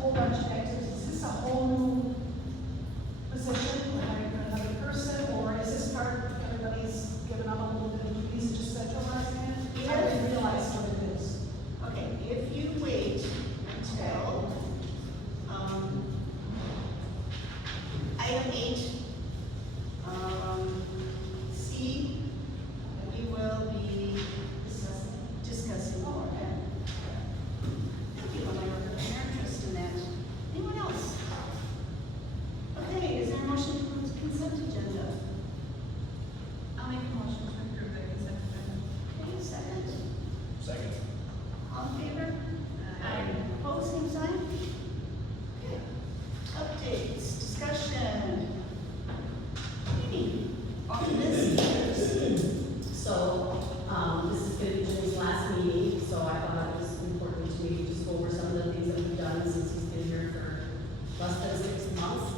whole bunch of activities. Is this a whole new position, or hiring another person, or is this part, everybody's given up a little bit of duties, just centralizing it? I didn't realize what it is. Okay, if you wait until, item 8, C, we will be discussing more. Thank you, I'm interest in that. Anyone else? Okay, is there a motion to approve the consent agenda? I'll make a motion to approve the consent agenda. Okay, second. Second. All in favor? Aye. Opposed, same sign? Okay. Updates, discussion. Amy, on this. So, this is going to be Jim's last meeting, so I thought it was important to maybe just go over some of the things that we've done since he's been here for less than 6 months.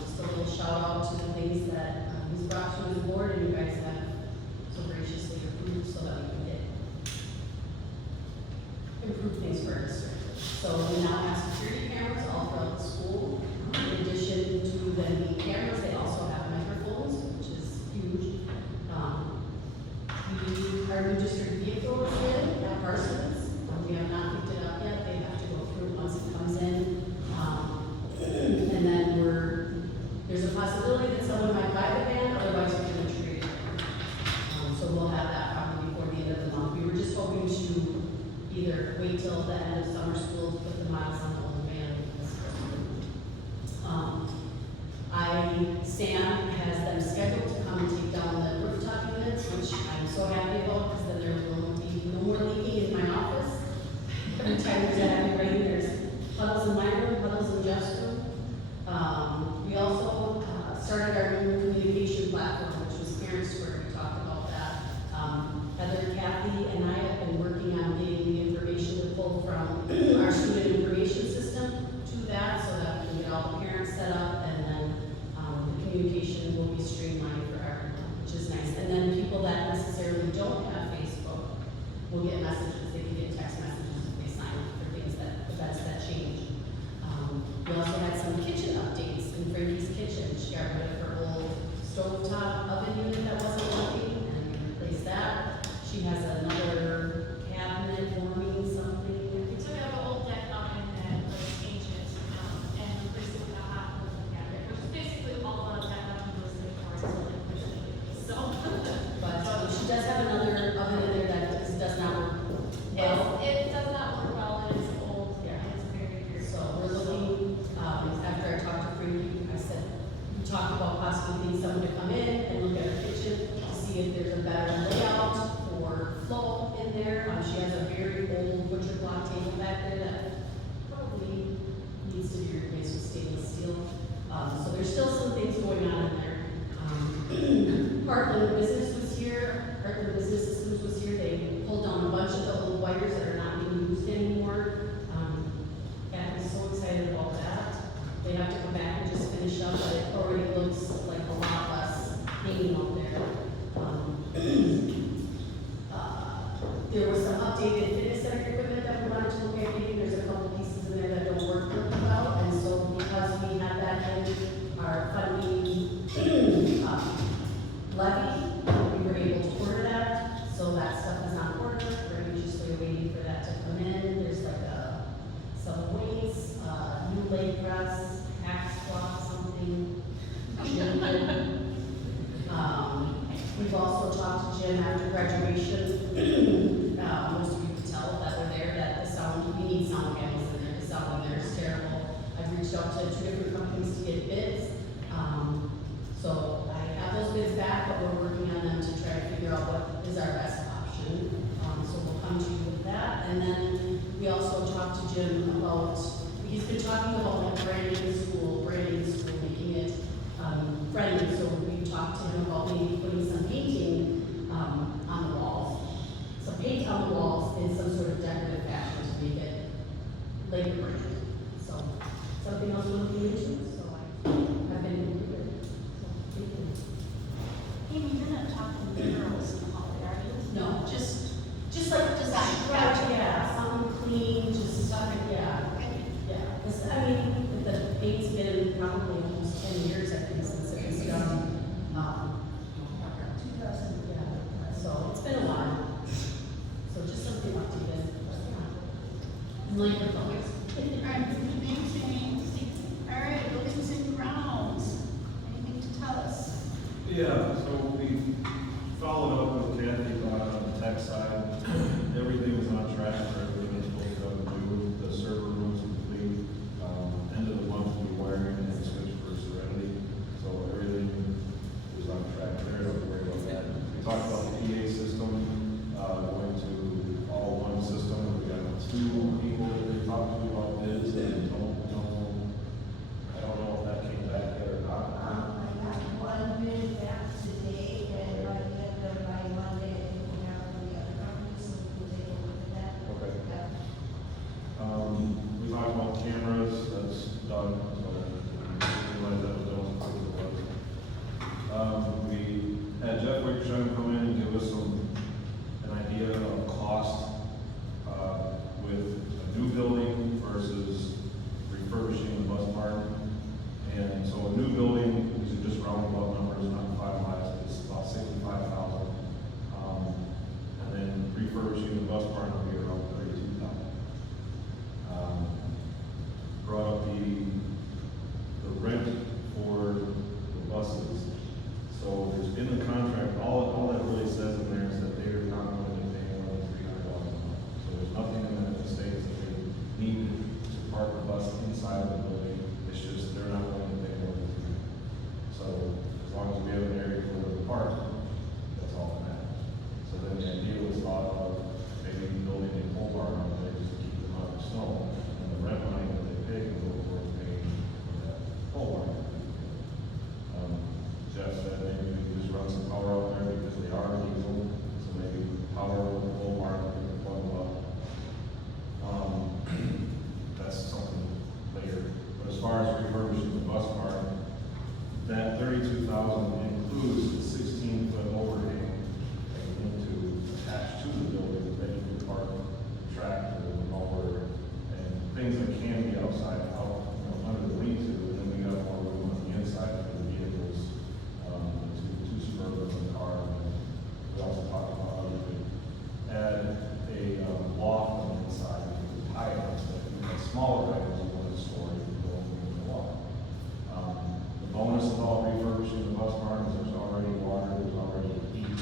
Just a little shout out to the things that he's brought to his board and you guys have so graciously approved so that we can get improve things for our district. So we now have security cameras all throughout the school. In addition to them being cameras, they also have microphones, which is huge. Our new district vehicle is in at Parsons. We have not picked it up yet. They have to go through it once it comes in. And then there's a possibility that someone might buy the van, otherwise we're going to trade it. So we'll have that probably before the end of the month. We were just hoping to either wait till the end of summer school to put the miles on the old van. Sam has them scheduled to come and take down the rooftop units, which I'm so happy about because then there will be no more leaking in my office. Every time there's a heavy rain, there's puddles in my room, puddles in Jeff's room. We also started our new communication platform, which was Parent Square. We talked about that. Heather, Kathy, and I have been working on getting the information to pull from our student information system to that so that we can get all the parents set up, and then the communication will be streamlined for everyone, which is nice. And then people that necessarily don't have Facebook will get messages. They can get text messages if they sign up for things events that change. We also had some kitchen updates in Frankie's kitchen. She got rid of her old stovetop oven unit that wasn't working and replaced that. She has another cabinet warming something. So we have an old deck oven that was ancient, and replaced it with a hot oven cabinet, which is basically all the deck oven was good for, so. But she does have another oven in there that does not work well. It does not work well, it is old, Yeah. and it's very. So we're looking, after I talked to Frankie, I said, we talked about possibly getting someone to come in and look at her kitchen to see if there's a better layout for flow in there. She has a very old butcher block table back there that probably needs to be replaced with stainless steel. So there's still some things going on in there. Heartland Business was here, Heartland Business Systems was here. They pulled down a bunch of the old wires that are not being used anymore. Kathy's so excited about that. They have to come back and just finish up, but it already looks like a lot less hanging out there. There was some updated fitness center equipment that we wanted to look at getting. There's a couple pieces in there that don't work really well, and so because we had that in our funding levy, we were able to order that. So that stuff is not ordered. We're anxiously waiting for that to come in. There's like some weights, new leg press, hack squat, something. We've also talked to Jim after graduation. Most of you could tell that we're there, that the sound, we need sound panels in there. The sound in there is terrible. I've reached out to 2 different companies to get bids. So I have those bids back, but we're working on them to try to figure out what is our best option. So we'll come to you with that. And then we also talked to Jim about, he's been talking about like branding the school, making it friendly. So we talked to him about maybe putting some painting on the walls. So paint on the walls in some sort of decorative fashion to make it labor branded. So something else we're looking into. So I've been good. So thank you. Amy, you're not talking murals in the hallway, are you? No, just like design. Gotcha. Yeah, something clean, just something, yeah. Okay. Yeah, because I microphone. All right, buildings and grounds, anything to tell us? Yeah, so we followed up with Kathy on the tech side. Everything is on track for everything it's supposed to do. The server room's complete. End of the month, we'll be wiring and switch for Serenity. So everything is on track there. Don't worry about that. We talked about the PA system, going to all one system. We got 2 people that we talked to about bids and I don't know if that came back yet or not. I got one bid back today, and by the end of by Monday, I think we have from the other company, so we can take a look at that. Okay. Yeah. We talked about cameras, that's done, so we realized that was done as quick as it was. We had Jeff Wickersham come in and give us an idea of cost, with a new building versus refurbishing the bus barn. And so a new building, these are just roundabout numbers, not finalized, it's about 65,000. And then refurbishing the bus barn will be around 32,000. Brought up the rent for the buses. So there's in the contract, all that really says in there is that they are not going to pay more than $300 a month. So there's nothing in that that states that they need to park the bus inside of the building. It's just they're not going to pay more than $300. So as long as we have an area for them to park, that's all that matters. So then the idea was thought of maybe building a pole barn out there just to keep them out of the snow. And the rent money that they pay can go towards paying for that pole barn. Jeff said maybe we can just run some power out there because they are diesel, so maybe power the pole barn, we can plug them up. That's something later. But as far as refurbishing the bus barn, that 32,000 includes the 16-foot overhang that you need to attach to the building that you can park the tractor, the mower, and things that can be outside, under the lean-to, and then we got more room on the inside for the vehicles, the two Suburbans and the car. And we also talked about how we could add a loft on the inside, with high items, that we had smaller items you want to store, you can go in the loft. The bonus of all refurbishing the bus barn is there's already water, there's already heat.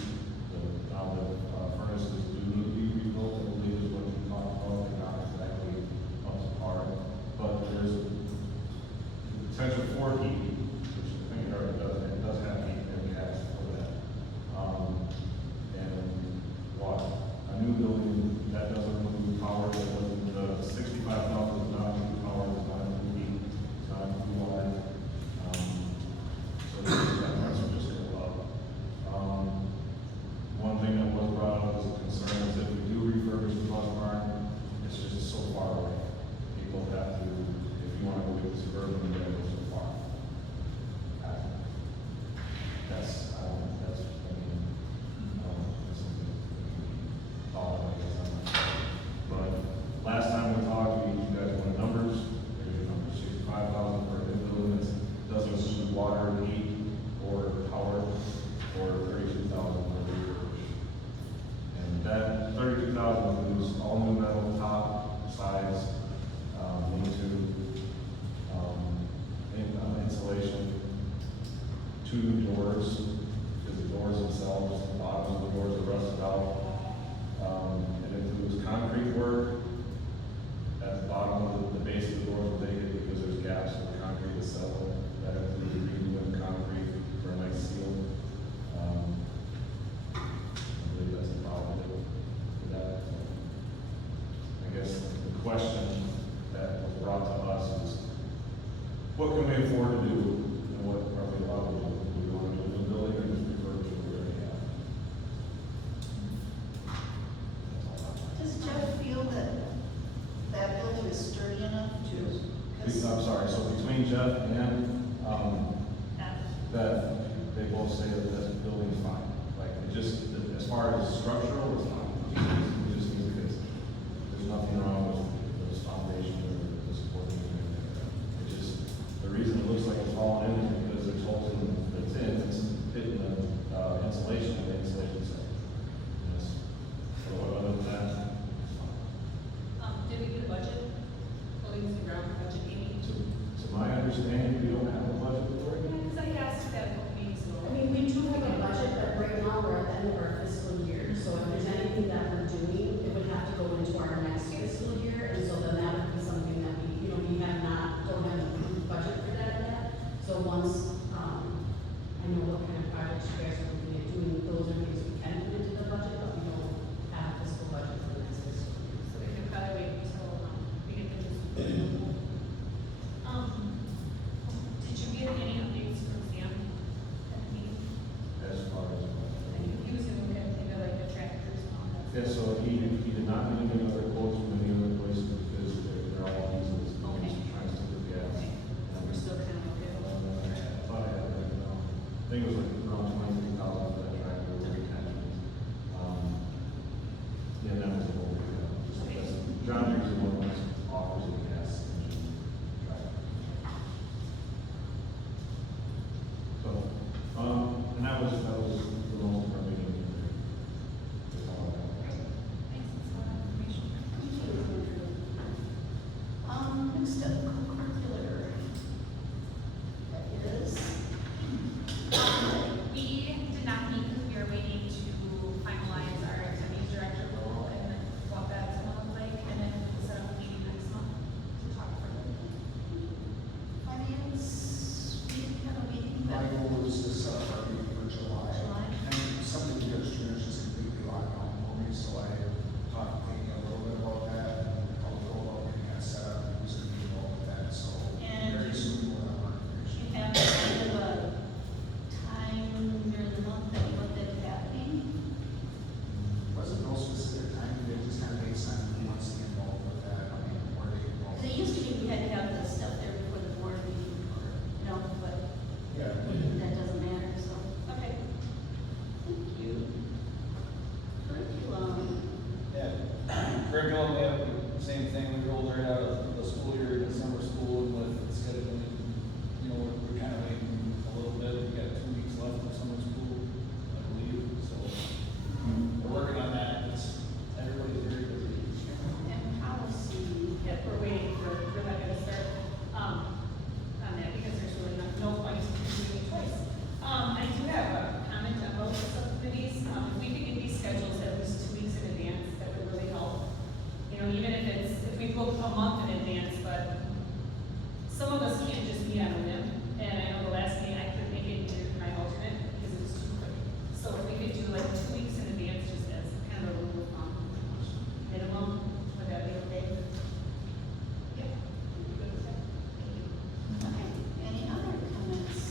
Now the furnaces do need to be rebuilt, I believe is what we talked about, they're not exactly up to par. But there's potential for heat, which I think it already does, it does have heat and gas for that. And water. A new building, that doesn't include power, that doesn't, the 65,000 does not include power, does not include heat, does not include water. So that price will just go up. One thing that was brought up as a concern is if we do refurbish the bus barn, it's just so far away. People have to, if you want to go to the Suburban, you gotta go so far. That's, I don't know, that's, I mean, that's something thought, I guess, I'm not sure. But last time we talked, you guys wanted numbers, there's your number, 65,000 for a new building, that doesn't include water, heat, or power, or 32,000 for refurbish. And that 32,000 includes all new metal top, sides, insulation, 2 new doors, because the doors themselves, the bottoms of the doors are rusted out. It includes concrete work at the bottom of the base of the doors will take it because there's gaps in the concrete itself. That includes redoing concrete for a nice seal. I believe that's the problem with that. So, I guess the question that was brought to us is, what can we afford to do, and what are we allowed to do? Do we want to do a new building or just refurbish what we already have? That's all I have. Does Jeff feel that that building is sturdy enough to? I'm sorry, so between Jeff and, that, they both say that this building's fine. Like, it just, as far as structural, it's fine. We just need to fix it. There's nothing wrong with this foundation or the supporting or anything like that. It just, the reason it looks like it's falling in is because there's holes in the tin, it's hitting the insulation, and the insulation side. Yes. So other than that, it's fine. Did we get a budget not getting any other quotes from any other places because they're all diesels. We're Okay. just trying to stick with gas. Okay. So we're still kind of okay. I thought I had it right now. I think it was like around 23,000 for that tractor with retention. Yeah, that was a little bit, John Deere's the one that offers a gas engine tractor. So, and that was the most of our meeting. That's all I got. Thanks, that's a lot of information. Next up, co-curricular. That is, We did not meet because we were waiting to finalize our activities director role and what that's gonna look like, and then we'll set up a meeting next month to talk further. finance, we didn't have a meeting, My but goal is this, meeting for July. July. And something you guys doing is just completely locked on for me, so I talked to Amy a little bit about that, and I'll go about getting that set up, and who's gonna be involved with that, so And very soon we'll have more information. you have kind of a time during the month that you want that happening. Wasn't no specific time, they just kind of based on who wants to be involved with that, I mean, where they involved. Because it used to be we had to have the stuff there before the board meeting, or, you know, but Yeah. that doesn't matter, so, okay. Thank you. Curriculum. Yeah, curriculum, we have the same thing, we rolled right out of the school year, the summer school, and with scheduling, you know, we're kind of waiting a little bit, we got 2 weeks left of summer school, I believe, so we're working on that, it's, everybody's very busy. And policy. Yep, we're waiting for Rebecca to start, on that, because there's really no point in doing a choice. I do have a comment on both subcommittees, if we could get these schedules at least 2 weeks in advance, that would really help. You know, even if we book a month in advance, but some of us can't just meet on a whim, and I know the last meeting I couldn't make it due to my alternate, because it was too quick. So if we could do like 2 weeks in advance, just as kind of a rule of thumb, minimum, would that be okay? Yep. Good with that? Thank you. Okay, any other comments?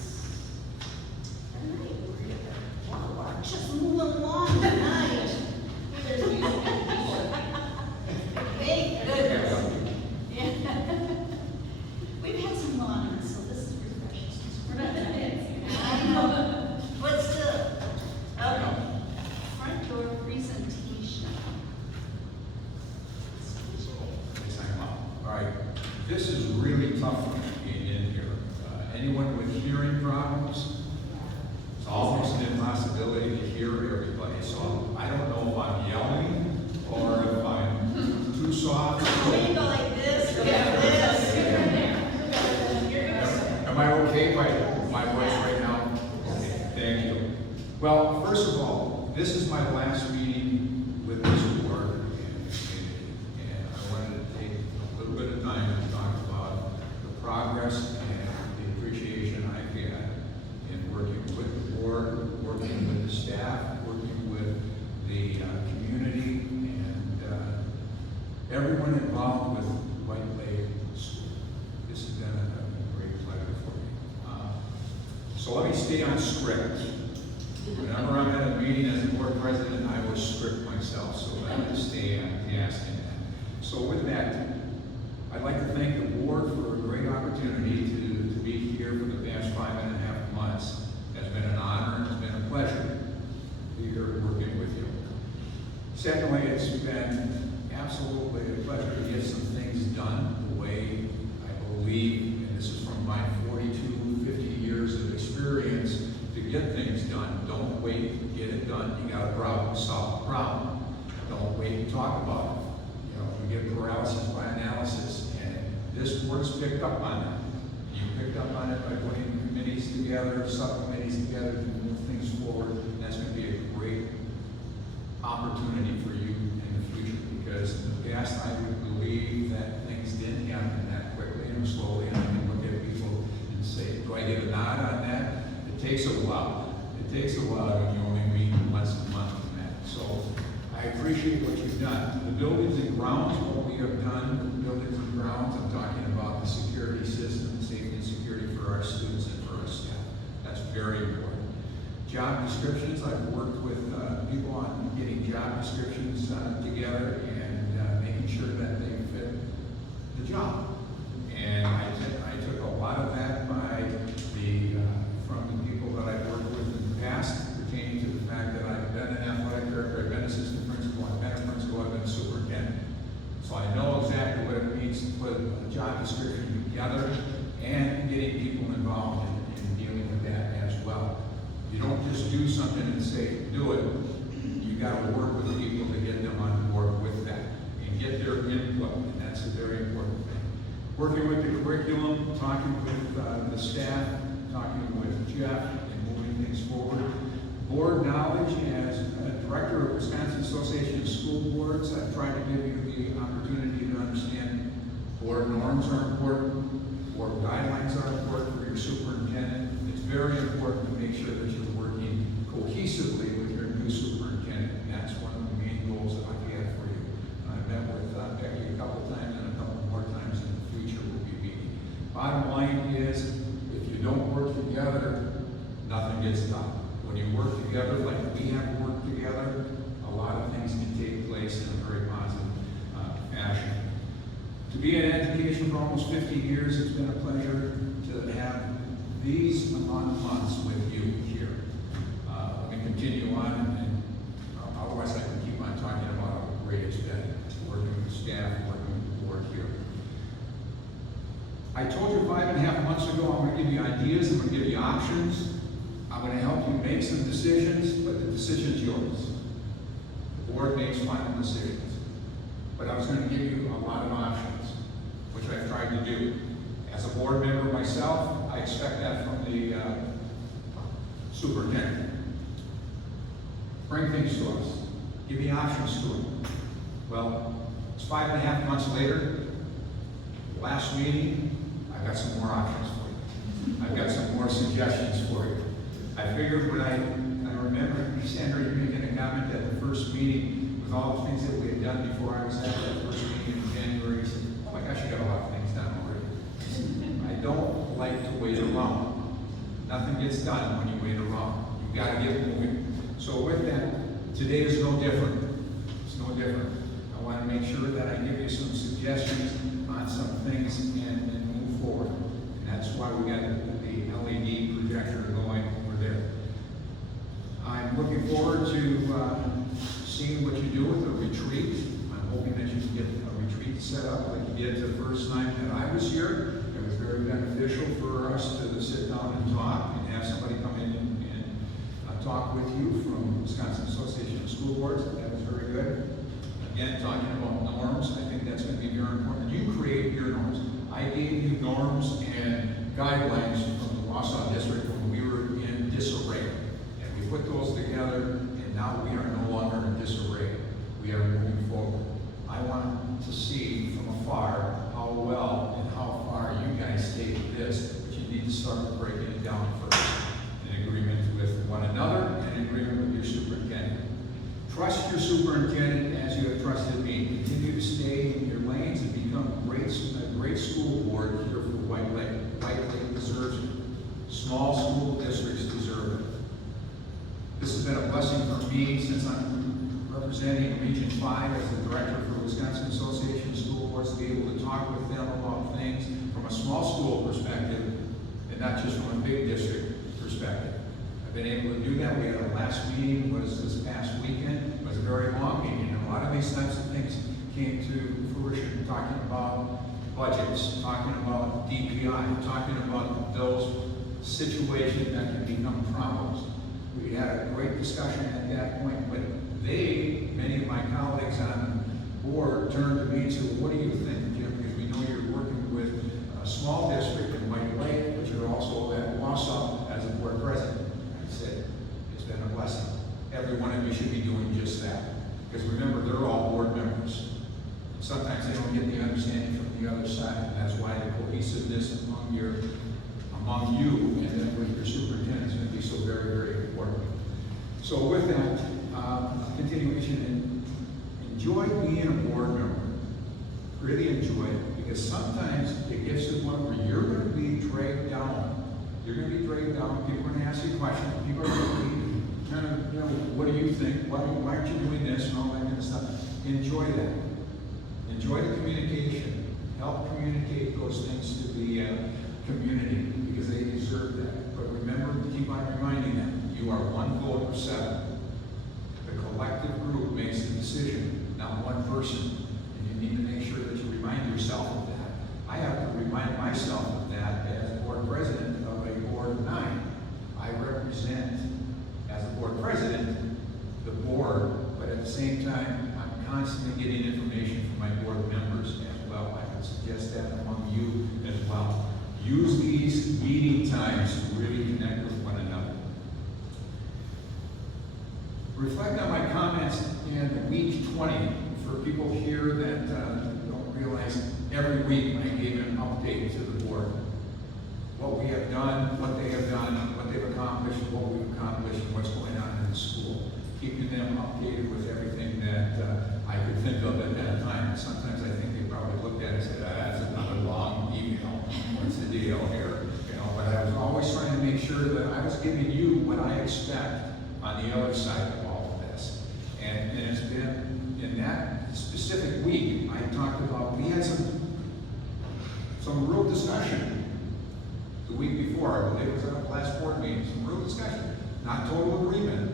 All right, we're just moving along tonight. There's music and keyboard. Thank goodness. Yeah. We've had some long, so this is refreshing. We're not done yet. I know, but still. Okay, front door presentation. Yes, I'm up. All right, this is really tough for me being in here. Anyone with hearing problems, it's almost an impossibility to hear everybody. So I don't know if I'm yelling or if I'm too soft. We go like this, or like this. Am I okay by my voice right now? Okay, thank you. Well, first of all, this is my last meeting with this board and I wanted to take a little bit of time to talk about the progress and the appreciation I've had in working with the board, working with the staff, working with the community, and everyone involved with White Lake School. This has been a great pleasure for me. So let me stay on script. Whenever I'm at a meeting as a board president, I will script myself so that I stay on task in that. So with that, I'd like to thank the board for a great opportunity to be here for the past 5.5 months. It's been an honor and it's been a pleasure to be here working with you. Secondly, it's been absolutely a pleasure to get some things done the way I believe, and this is from my 42, 50 years of experience, to get things done. Don't wait to get it done. You got a problem, solve the problem. Don't wait and talk about it. You know, you get paralysis by analysis, and this board's picked up on that. You picked up on it by putting committees together, subcommittees together to move things forward. And that's going to be a great opportunity for you in the future, because in the past I would believe that things didn't happen that quickly and slowly, and I can look at people and say, do I get a nod on that? It takes a while. It takes a while when you only meet once a month on that. So I appreciate what you've done. The buildings and grounds, what we have done, with buildings and grounds, I'm talking about the security system, safety and security for our students and for our staff. That's very important. job descriptions. I've worked with people on getting job descriptions together and making sure that they fit the job. And I took a lot of that from the people that I've worked with in the past, pertaining to the fact that I've been an athletic director, I've been assistant principal, I've been a principal, I've been superintendent. So I know exactly what it means to put a job description together and getting people involved in dealing with that as well. You don't just do something and say, do it. You gotta work with people to get them on board with that and get their input, and that's a very important thing. Working with the curriculum, talking with the staff, talking with Jeff, and moving things forward. Board knowledge, as a director of Wisconsin Association of School Boards, I've tried to give you the opportunity to understand board norms are important, board guidelines are important for your superintendent. It's very important to make sure that you're working cohesively with your new superintendent, and that's one of the main goals that I have for you. I've met with Becky a couple times, and a couple more times in the future we'll be meeting. Bottom line is, if you don't work together, nothing gets done. When you work together like we have worked together, a lot of things can take place in a very positive fashion. To be in education for almost 50 years, it's been a pleasure to have these amount of months with you here. Let me continue on, and otherwise I can keep on talking about how great it's been working with staff, working with the board here. I told you 5.5 months ago I'm going to give you ideas, I'm going to give you options. I'm going to help you make some decisions, but the decision's yours. The board makes final decisions. But I was going to give you a lot of options, which I've tried to do. As a board member myself, I expect that from the superintendent. Bring things to us. Give me options to it. Well, it's 5.5 months later. Last meeting, I got some more options for you. I've got some more suggestions for you. I figured when I remember Sandra, you making a comment at the first meeting with all the things that we had done before I was at that first meeting in January. You said, oh my gosh, you got a lot of things done already. I don't like to wait around. Nothing gets done when you wait around. You've got to get moving. So with that, today is no different. It's no different. I want to make sure that I give you some suggestions on some things and move forward. And that's why we got the LED projector going over there. I'm looking forward to seeing what you do with the retreat. I'm hoping that you can get a retreat set up like you did the first time that I was here. It was very beneficial for us to sit down and talk and have somebody come in and talk with you from Wisconsin Association of School Boards. That was very good. Again, talking about norms, I think that's going to be very important. You create your norms. I gave you norms and guidelines from the Wausau District when we were in disarray. And we put those together, and now we are no longer in disarray. We are moving forward. I want to see from afar how well and how far you guys take this, but you need to start breaking it down first in agreement with one another and in agreement with your superintendent. Trust your superintendent as you have trusted me. Continue to stay in your lanes and become a great school board here for White Lake. White Lake deserves it. Small school districts deserve it. This has been a blessing for me since I'm representing Region 5 as the director for Wisconsin Association of School Boards, to be able to talk with them about things from a small school perspective and not just from a big district perspective. I've been able to do that. We had our last meeting was this past weekend. It was a very long meeting, and a lot of these types of things came to fruition, talking about budgets, talking about DPI, talking about those situations that can become problems. We had a great discussion at that point, but many of my colleagues on the board turned to me and said, well, what do you think, Jim? Because we know you're working with a small district in White Lake, but you're also at Wausau as a board president. I said, it's been a blessing. Every one of you should be doing just that. Because remember, they're all board members. Sometimes they don't get the understanding from the other side, and that's why the cohesiveness among you and then with your superintendent is going to be so very, very important. So with that, continuation, and enjoy being a board member. Really enjoy it, because sometimes it gets to the point where you're going to be dragged down. You're going to be dragged down. People are going to ask you questions. People are going to kind of, what do you think? Why aren't you doing this and all that kind of stuff? Enjoy that. Enjoy the communication. Help communicate those things to the community because they deserve that. But remember to keep on reminding them, you are one vote for 7. The collective group makes the decision, not one person. And you need to make sure that you remind yourself of that. I have to remind myself of that as board president of a board of 9. I represent, as a board president, the board, but at the same time, I'm constantly getting information from my board members as well. I would suggest that among you as well. Use these meeting times to really connect with one another. Reflect on my comments in week 20 for people here that don't realize every week I gave an update to the board. What we have done, what they have done, what they've accomplished, what we've accomplished, and what's going on in the school. Keeping them updated with everything that I could think of at that time. And sometimes I think they probably looked at it and said, that's another long email. What's the deal here? But I was always trying to make sure that I was giving you what I expect on the other side of all of this. And it's been, in that specific week, I talked about, we had some real discussion. The week before, I believe it was at the last board meeting, some real discussion. Not total agreement.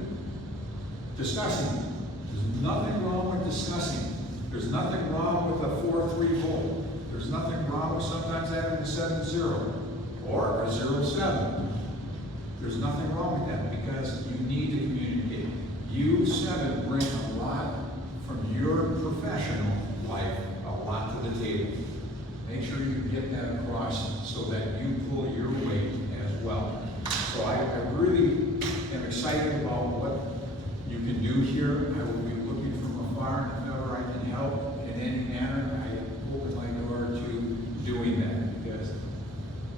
Discussing. There's nothing wrong with discussing. There's nothing wrong with a 4-3 vote. There's nothing wrong with sometimes having a 7-0 or a 0-7. There's nothing wrong with that because you need to communicate. You 7 bring a lot from your professional life, a lot to the table. Make sure you get that across so that you pull your weight as well. So I really am excited about what you can do here. I will be looking from afar, and if ever I can help in any manner, I open my door to doing that because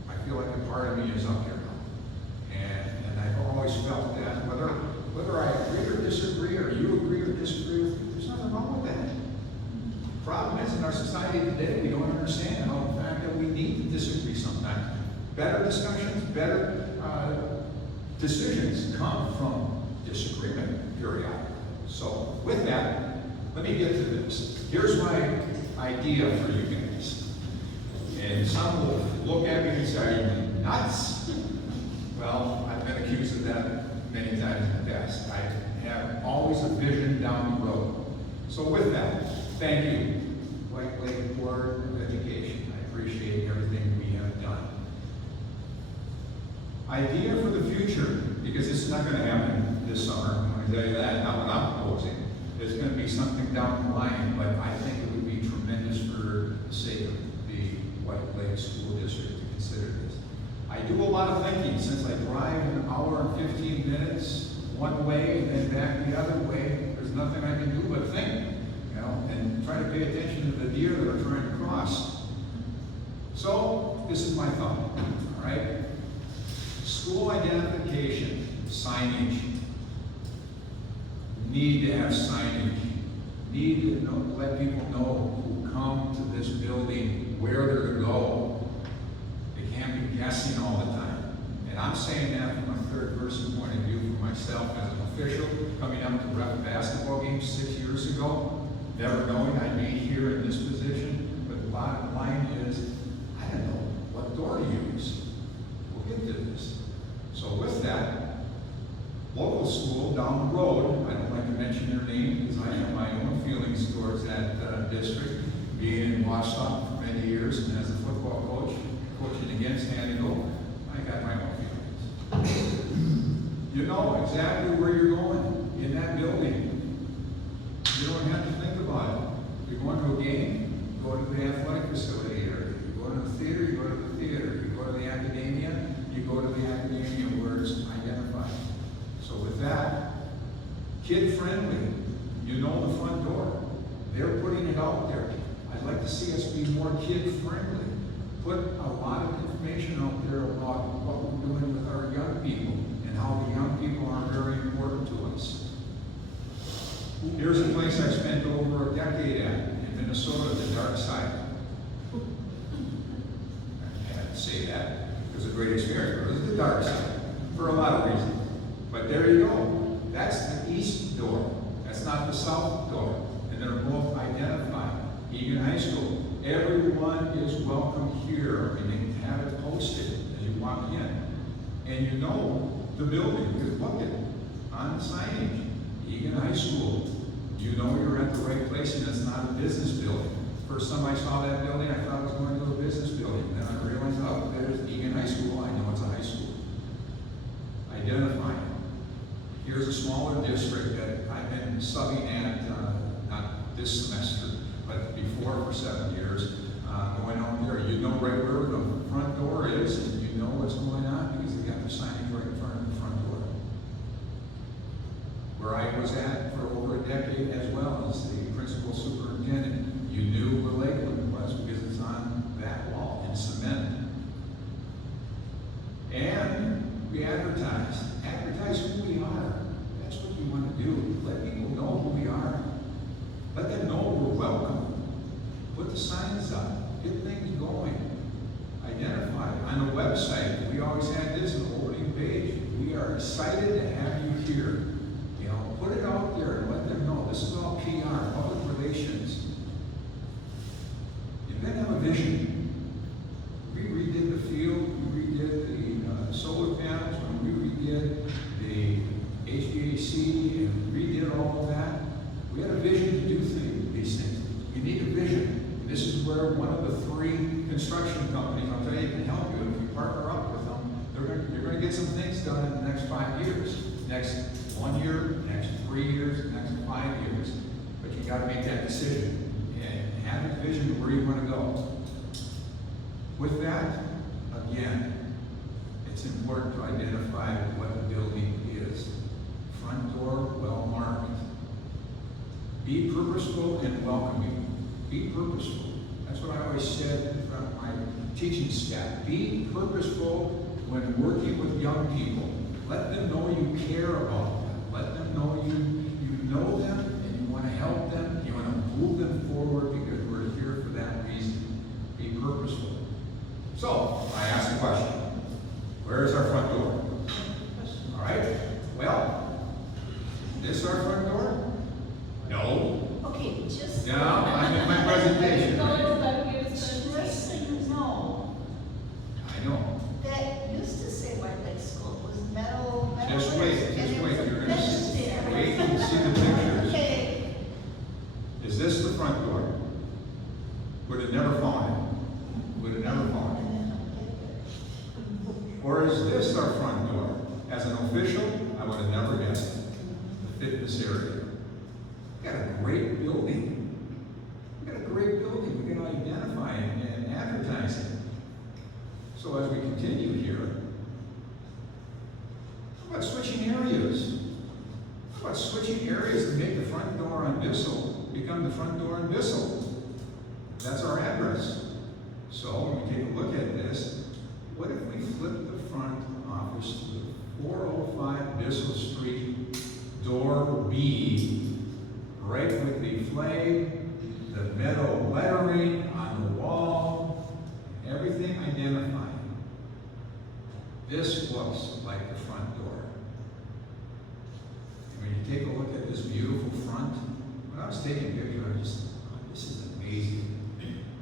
I feel like a part of me is up here now. And I've always felt that, whether I agree or disagree, or you agree or disagree with me, there's nothing wrong with that. The problem is in our society today, we don't understand how the fact that we need to disagree sometimes. Better discussions, better decisions come from disagreement periodically. So with that, let me get to this. Here's my idea for you guys. And some will look at me and say, are you nuts? Well, I've been accused of that many times in the past. I have always a vision down the road. So with that, thank you, White Lake Board of Education. I appreciate everything we have done. Idea for the future, because this is not going to happen this summer. I'm going to tell you that, not what I'm proposing. There's going to be something down the line, but I think it would be tremendous for the sake of the White Lake School District to consider this. I do a lot of thinking since I drive an hour and 15 minutes one way and then back the other way. There's nothing I can do but think. And try to pay attention to the deer that are trying to cross. So, this is my thought, all right? School identification, signage. Need to have signage. Need to let people know who come to this building, where they're to go. They can't be guessing all the time. And I'm saying that from a third-person point of view for myself as an official, coming up to ref basketball games 6 years ago. Never knowing I'd be here in this position, but the bottom line is, I don't know what door to use. We'll get to this. So with that, local school down the road, I don't like to mention their name because I have my own feelings towards that district, being in Wausau for many years and as a football coach, coaching against Handigo, I got my own feelings. You know exactly where you're going in that building. You don't have to think about it. You're going to a game, you go to the athletic facility area. You go to the theater, you go to the theater. You go to the academia, you go to the academia where it's identified. So with that, kid-friendly, you know the front door. They're putting it out there. I'd like to see us be more kid-friendly. Put a lot of information out there about what we're doing with our young people and how the young people are very important to us. Here's a place I spent over a decade at in Minnesota, the dark side. I have to say that. It was a great experience, but it was the dark side for a lot of reasons. But there you go. That's Egan High School. Everyone is welcome here, and they have it posted as you walk in. And you know the building, you look it on the signage, Egan High School. You know you're at the right place and it's not a business building. First time I saw that building, I thought it was going to a business building. Then I realized, oh, there's Egan High School, I know it's a high school. Identify it. Here's a smaller district that I've been subbing at, not this semester, but before for 7 years, going out there. You know right where the front door is, and you know what's going on because they got the signage right in front of the front door. Where I was at for over a decade as well as the principal superintendent, you knew where Lakeland was because it's on that wall in cement. And we advertise who we are. That's what we want to do. Let people know who we are. Let them know we're welcome. Put the signs up. Get things going. Identify. On the website, we always had this in the opening page. We are excited to have you here. You know, put it out there and let them know. This is all PR, public relations. You then have a vision. We redid the field. We redid the solar panels. We redid the HVAC and redid all of that. We had a vision to do these things. You need a vision. This is where one of the 3 construction companies, I'll tell you, can help you. If you partner up with them, you're going to get some things done in the next 5 years. Next 1 year, next 3 years, next 5 years. But you got to make that decision and have a vision of where you want to go. With that, again, it's important to identify what the building is. Front door, well marked. Be purposeful and welcoming. Be purposeful. That's what I always said in front of my teaching staff. Be purposeful when working with young people. Let them know you care about them. Let them know you know them and you want to help them. You want to move them forward because we're here for that reason. Be purposeful. So, I ask a question. Where is our front door? All right. Well, this is our front door? No. Okay, just. No, I'm in my presentation. Just so you know, I know. that used to say White Lake School, it was metal. Just wait, and just there wait. was a You're gonna bench see, there. wait till you see the pictures. Okay, Is this the front door? Would have never found it. Would have never found it. Or is this our front door? As an official, I would have never guessed it. The fitness area. We got a great building. We got a great building. We can identify it and advertise it. So as we continue here, how about switching areas? How about switching areas to make the front door on Bissell become the front door on Bissell? That's our address. So when we take a look at this, what if we flip the front office to the 405 Bissell Street, door B, right with the flag, the metal lettering on the wall, everything identified. This looks like the front door. And when you take a look at this beautiful front, when I was taking a picture, I just thought, this is amazing.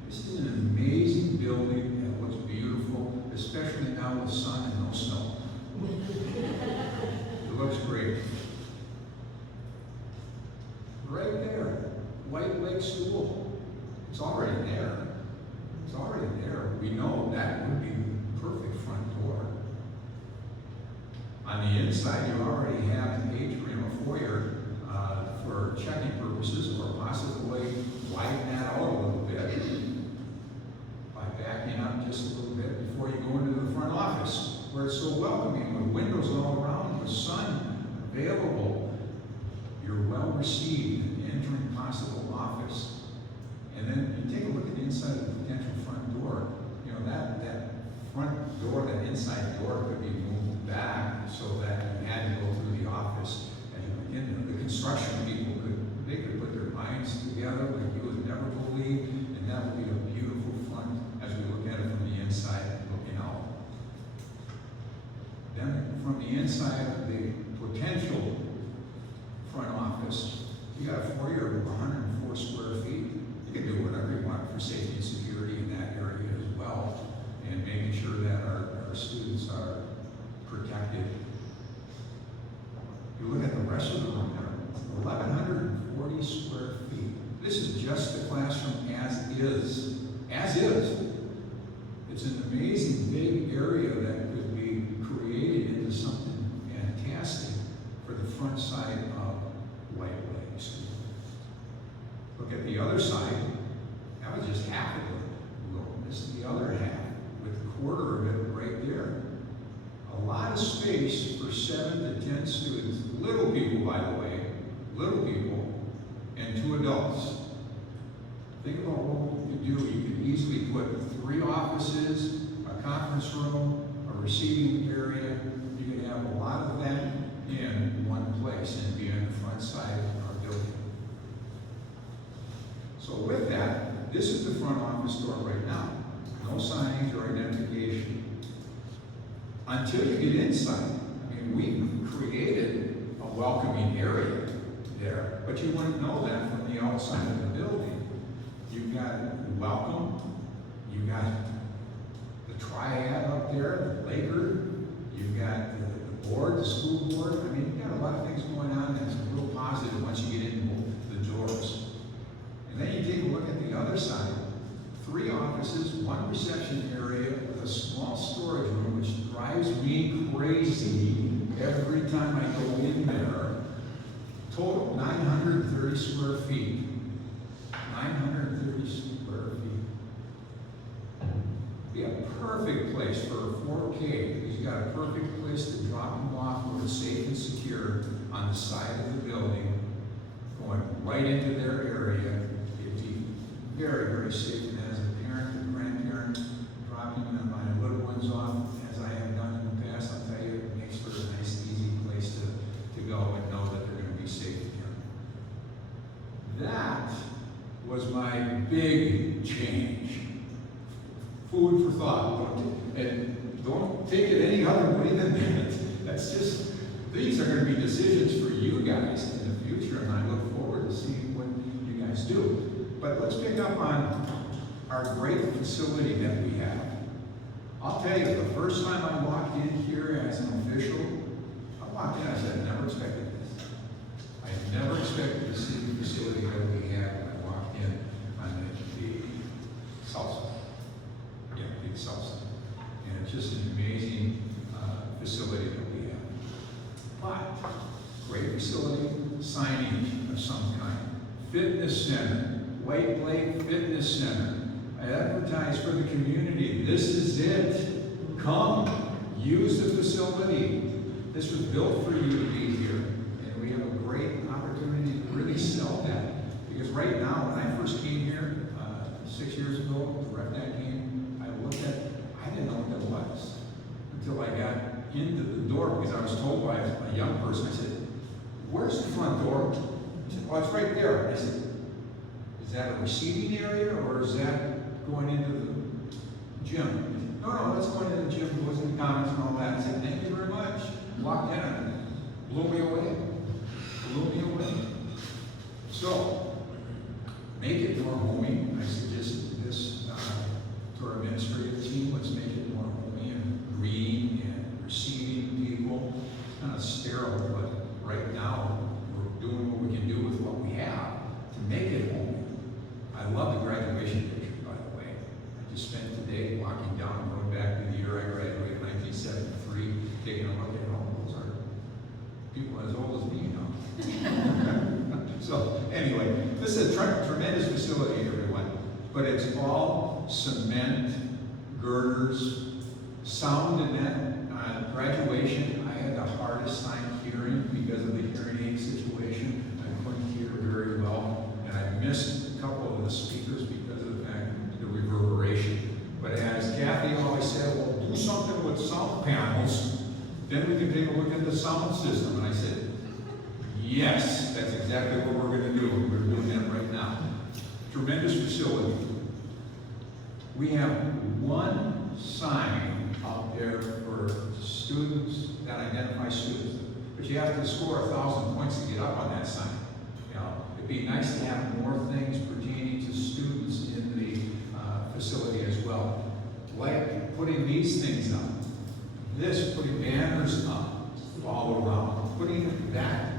This is an amazing building and looks beautiful, especially now with sun and no snow. It looks great. Right there, White Lake School. It's already there. It's already there. We know that would be the perfect front door. On the inside, you already have an atrium, a foyer, for checking purposes, or possibly widen that out a little bit by backing up just a little bit before you go into the front office, where it's so welcoming with windows all around, with sun available. You're well received in entering possible office. And then you take a look at the inside of the potential front door. You know, that front door, that inside door could be moved back so that you had to go through the office as you went in there. The construction people could put their minds together like you would never believe, and that would be a beautiful front as we look at it from the inside looking out. Then from the inside of the potential front office, you got a foyer of 104 square feet. you can do whatever you want for safety and security in that area as well, and making sure that our students are protected. You look at the rest of the room there, 1,140 square feet. This is just the classroom as is. As is. It's an amazing big area that could be created into something fantastic for the front side of White Lake School. Look at the other side. That was just half of it. Well, this is the other half, with a quarter of it right there. A lot of space for 7 to 10 students. Little people, by the way. Little people and 2 adults. Think about what we could do. You could easily put 3 offices, a conference room, a receiving area. You could have a lot of that in one place and be on the front side of our building. So with that, this is the front office door right now. No signage or identification. Until you get inside, I mean, we've created a welcoming area there, but you wouldn't know that from the outside of the building. You've got welcome, you've got the triad up there, the Laker, you've got the board, the school board. I mean, you've got a lot of things going on that's real positive once you get into the doors. And then you take a look at the other side. 3 offices, 1 reception area with a small storage room, which drives me crazy every time I go in there. Total 930 square feet. 930 square feet. Be a perfect place for a 4K. He's got a perfect place to drop them off where it's safe and secure on the side of the building, going right into their area. It'd be very, very safe. And as a parent or grandparent, dropping my little ones off, as I have done in the past, I'll tell you, it makes for a nice, easy place to go and know that they're going to be safe here. That was my big change. Food for thought. And don't take it any other way than that. That's just, these are going to be decisions for you guys in the future, and I look forward to seeing what you guys do. But let's pick up on our great facility that we have. I'll tell you, the first time I walked in here as an official, I walked in, I said, I never expected this. I never expected to see the facility that we have when I walked in on the south side. Yeah, the south side. And it's just an amazing facility that we have. But, great facility, signage of some kind. Fitness center, White Lake Fitness Center. I advertise for the community. This is it. Come, use the facility. This was built for you to be here. And we have a great opportunity to really sell that. Because right now, when I first came here 6 years ago, the RepNet came, I looked at, I didn't know what that was until I got into the door, because I was told by a young person, I said, where's the front door? He said, well, it's right there. I said, is that a receiving area, or is that going into the gym? No, that's going into the gym, goes in the comments and all that. I said, thank you very much. Walked in and it blew me away. Blew me away. So, make it more homey. I suggested this to our administrative team. Let's make it more homey and greeting and receiving people. It's kind of sterile, but right now we're doing what we can do with what we have to make it homey. I love the graduation picture, by the way. I just spent today walking down the road back to the year I graduated, 1973, taking a look at all those are people as old as me now. So anyway, this is a tremendous facility, everyone. But it's all cement, girders, sound in that graduation. I had the hardest time hearing because of the hearing aid situation. I couldn't hear very well, and I missed a couple of the speakers because of the fact the reverberation. But as Kathy always said, well, do something with sound panels, then we can take a look at the sound system. And I said, yes, that's exactly what we're going to do. We're doing that right now. Tremendous facility. We have one sign out there for students that identify students, but you have to score 1,000 points to get up on that sign. You know, it'd be nice to have more things pertaining to students students in the facility as well. Like putting these things up, putting banners up all around, putting that.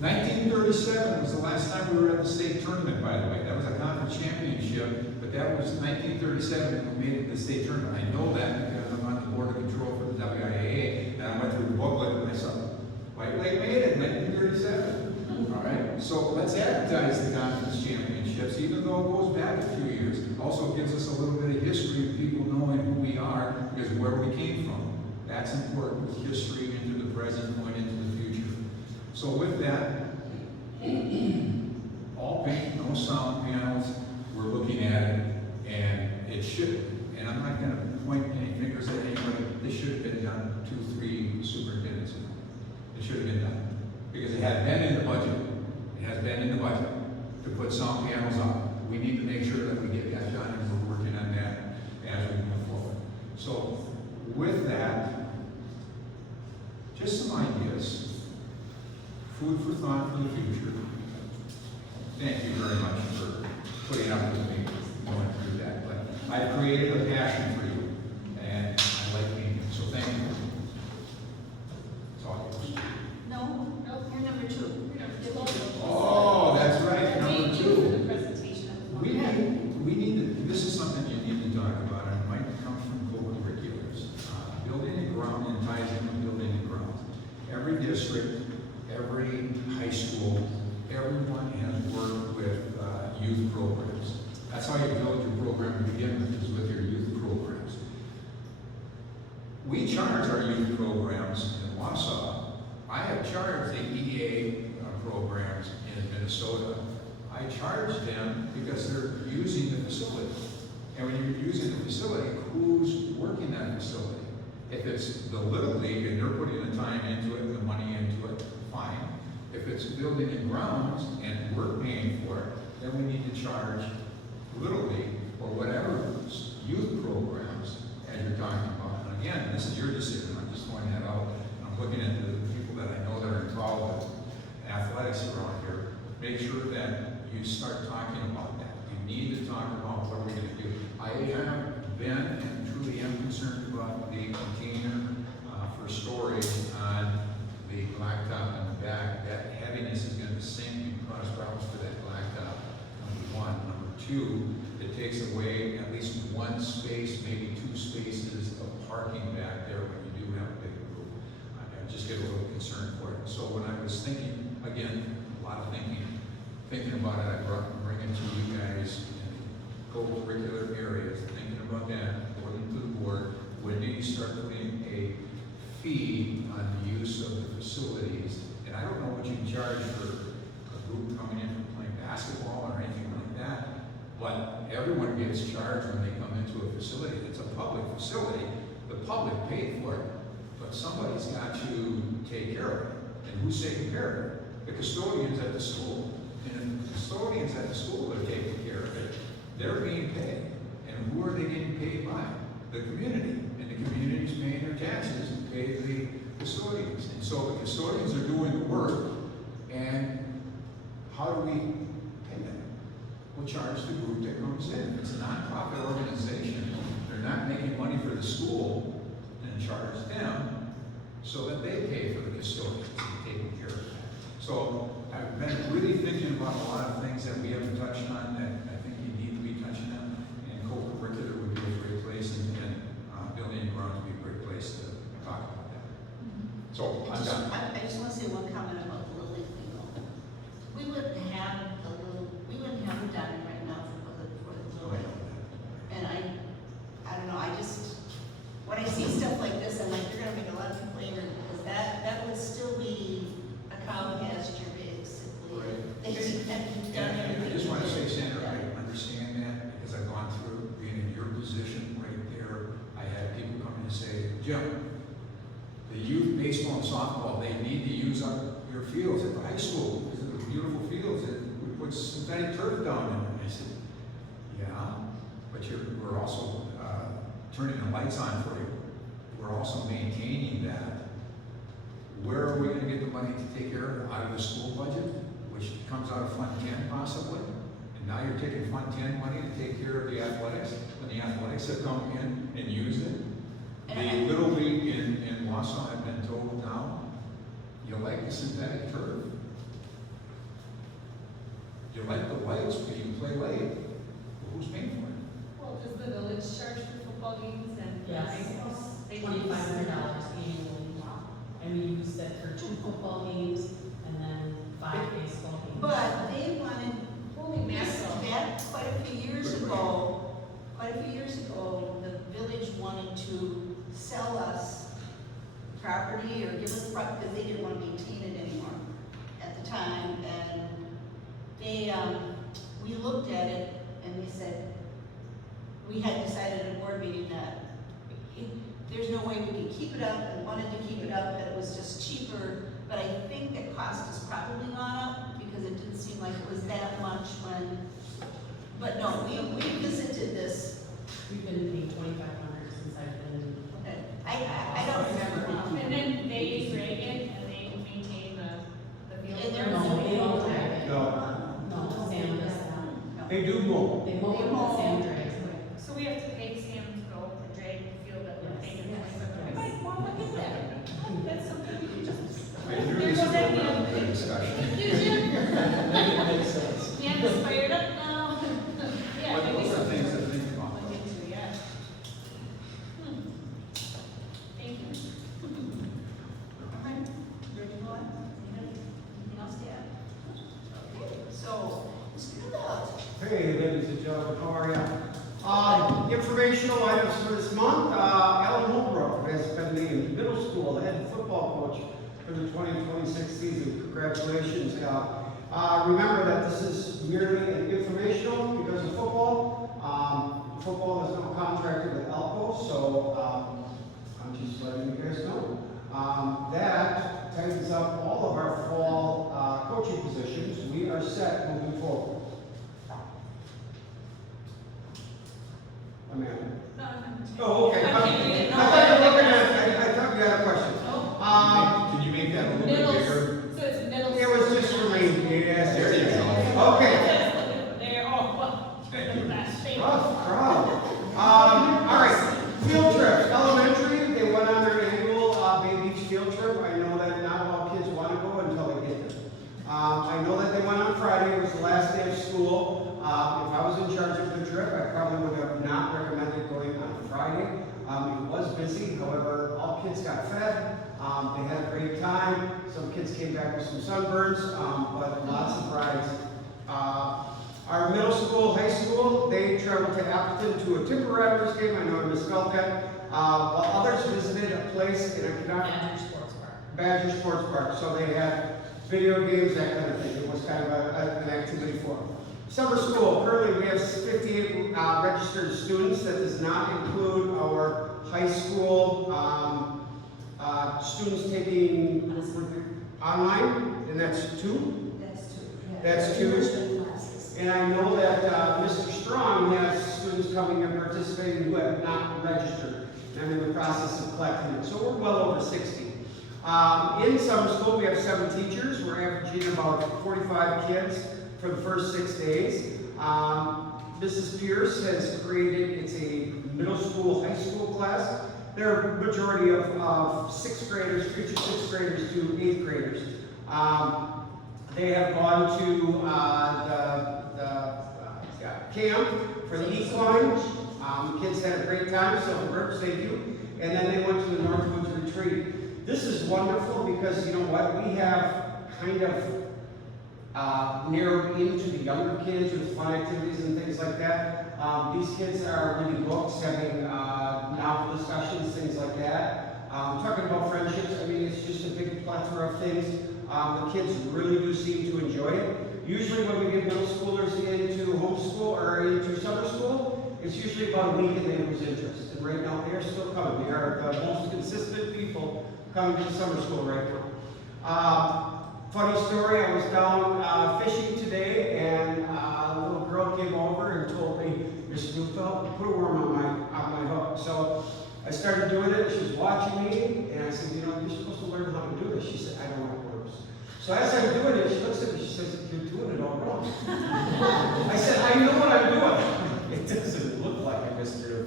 1937 was the last time we were at the state tournament, by the way. That was a conference championship, but that was 1937 when we made it to the state tournament. I know that because I'm on the board of control for the WIAA, and I went through the booklet and I saw, White Lake made it in 1937. All right, so let's advertise the conference championships, even though it goes back a few years. Also gives us a little bit of history of people knowing who we are, because where we came from. That's important with history into the present, going into the future. So with that, all paint, no sound panels, we're looking at it, and it should, and I'm not gonna point any fingers at anybody, this should have been done 2-3 superintendents ago. It should have been done, because it had been in the budget, to put sound panels up. We need to make sure that we get that done, and we're working on that as we move forward. So, with that, just some ideas, food for thought for the future. Thank you very much for putting up with me going through that. But I've created a passion for you, and I like being here, so thank you. That's all yours. No, you're number 2. Oh, that's right, number Thank you for 2. the presentation. We need to, this is something you need to talk about, and it might come from co-curriculars. Building and ground, and ties in with building and ground. Every district, every high school, everyone has worked with youth programs. That's how you build your program to begin with, is with your youth programs. We charge our youth programs in Wausau. I have charged the EA programs in Minnesota. I charge them because they're using the facility. And when you're using the facility, who's working that facility? If it's the Little League and they're putting the time into it and the money into it, fine. If it's building and grounds and we're paying for it, then we need to charge Little League or whatever youth programs as you're talking about. And again, this is your decision, I'm just pointing that out. I'm looking at the people that I know that are involved with athletics around here. Make sure that you start talking about that. You need to talk about what we're going to do. I have been and truly am concerned about the container for storage on the blacktop in the back. That heaviness is going to sink and cause problems for that blacktop, number 1. Number 2, it takes away at least 1 space, maybe 2 spaces of parking back there when you do have a big group. I just get a little concerned for it. So when I was thinking, again, a lot of thinking about it, I bring it to you guys in co-curricular areas, thinking about that, according to the board. When do you start putting a fee on the use of the facilities? And I don't know what you charge for a group coming in from playing basketball or anything like that, but everyone gets charged when they come into a facility. It's a public facility. The public paid for it, but somebody's got to take care of it. And who's taking care of it? The custodians at the school. And the custodians at the school are taking care of it. They're being paid. And who are they getting paid by? The community. And the community's paying their taxes and pay the custodians. And so the custodians are doing the work. And how do we pay them? We'll charge the group that comes in. It's a nonprofit organization. They're not making money for the school, and charge them so that they pay for the custodians and taking care of that. So I've been really thinking about a lot of things that we haven't touched on that I think you need to be touching on, and co-curricular would be a great place, and building and grounds would be a great place to talk about that. So I'm done. I just want to say one comment about the Little League thing though. We wouldn't have it done right now for the Little League. And I don't know, when I see stuff like this, I'm like, you're gonna make a lot of people angry, because that would still be a cow pasture basically. And I just want to say, Sandra, I understand that because I've gone through being in your position right there. I had people come in and say, Jim, the youth baseball and softball, they need to use up your fields at the high school because of the beautiful fields that we put synthetic turf down in. And I said, yeah, but we're also turning the lights on for you. We're also maintaining that. Where are we going to get the money to take care of it? Out of the school budget, which comes out of Fund 10 possibly, and Now you're taking Fund 10 money to take care of the athletics, when the athletics have come in and used it. The Little League in Wausau, I've been told now, you like the synthetic turf. You like the lights, but you play late. Well, who's paying for it? Well, does the village charge for football games and? Yes. They do. $2,500 annually. And we use that for 2 football games and then 5 baseball games. But they wanted, Holy mackerel. that quite a few years ago, the village wanted to sell us property or give us property, because they didn't want to maintain it anymore at the time, and they, we looked at it, and they said, we had decided at a board meeting that there's no way we could keep it up, and wanted to keep it up, that it was just cheaper, but I think the cost has probably gone up, because it didn't seem like it was that much when, but no, we visited this. We've been paying $2,500 since I've been. Okay, I don't remember. And then they drag it and they maintain the field. And they're- No, they don't drag it. No, No, Sam does that. they do mow. They mow it, but Sam drags it. So we have to pay Sam to go to drag the field that we're paying. Yes. I might want to look at that. That's something we can just. I knew this was going to be a discussion. Did you? Makes sense. Yeah, it's fired up now. Yeah, But maybe those are something things to to think about. look into, yeah. Thank you. Okay, ready to go on? Anything else to add? Okay, so, Mr. Belt. Hey, ladies and gentlemen, how are you? Informational items for this month. Alan Holbrook has been named middle school head football coach for the 2026 season. Congratulations. Remember that this is merely an informational because of football. Football is no contracted with Elko, so I'm just letting you guys know. That tightens up all of our fall coaching positions. We are set moving forward. Amanda. Oh, okay. I thought you were looking at, I thought you had a question. Can you make that a little bit bigger? So it's middle. It was just for me, yes. There you go. Okay. There, oh, Thank you. Thank you. Rough crowd. All right, field trips. Elementary, they went on their annual Bay Beach field trip. I know that not all kids want to go until they get there. I know that they went on Friday, it was the last day of school. If I was in charge of the trip, I probably would have not recommended going on Friday. It was busy, however, all kids got fed. They had a great time. Some kids came back with some sunburns, but lots of rides. Our middle school, high school, they traveled to Appleton to a Timber Rattlers game. I know I misspelled that. While others visited a place in a Badger Sports Park. Badger Sports Park. So they had video games, that kind of thing. It was kind of an activity for them. Summer school, currently we have 58 registered students. That does not include our high school students taking online, and that's 2. That's two. Yeah. That's two. Enrichment classes. And I know that Mr. Strong has students coming and participating who have not registered. And I'm in the process of collecting it. So we're well over 60. In summer school, we have 7 teachers. We're averaging about 45 kids for the first 6 days. Mrs. Pierce has created, it's a middle school, high school class. They're a majority of 6th graders, future 6th graders to 8th graders. They have gone to the camp for the equine. Kids had a great time, so congrats, thank you. And then they went to the Northwoods retreat. This is wonderful because you know what? We have kind of narrowed into the younger kids with fun activities and things like that. These kids are reading books, having novel discussions, things like that. Talking about friendships, I mean, it's just a big plethora of things. The kids really do seem to enjoy it. Usually when we get middle schoolers into homeschool or into summer school, it's usually about a week and they lose interest. And right now, they are still coming. They are the most consistent people coming to summer school right now. Funny story, I was down fishing today, and a little girl came over and told me, Mr. Neufeld, put a worm on my hook. So I started doing it, she was watching me, and I said, you know, you're supposed to learn how to do this. She said, I don't like worms. So as I'm doing it, she looks at me, she says, you're doing it all wrong. I said, I know what I'm doing. It doesn't look like I missed it.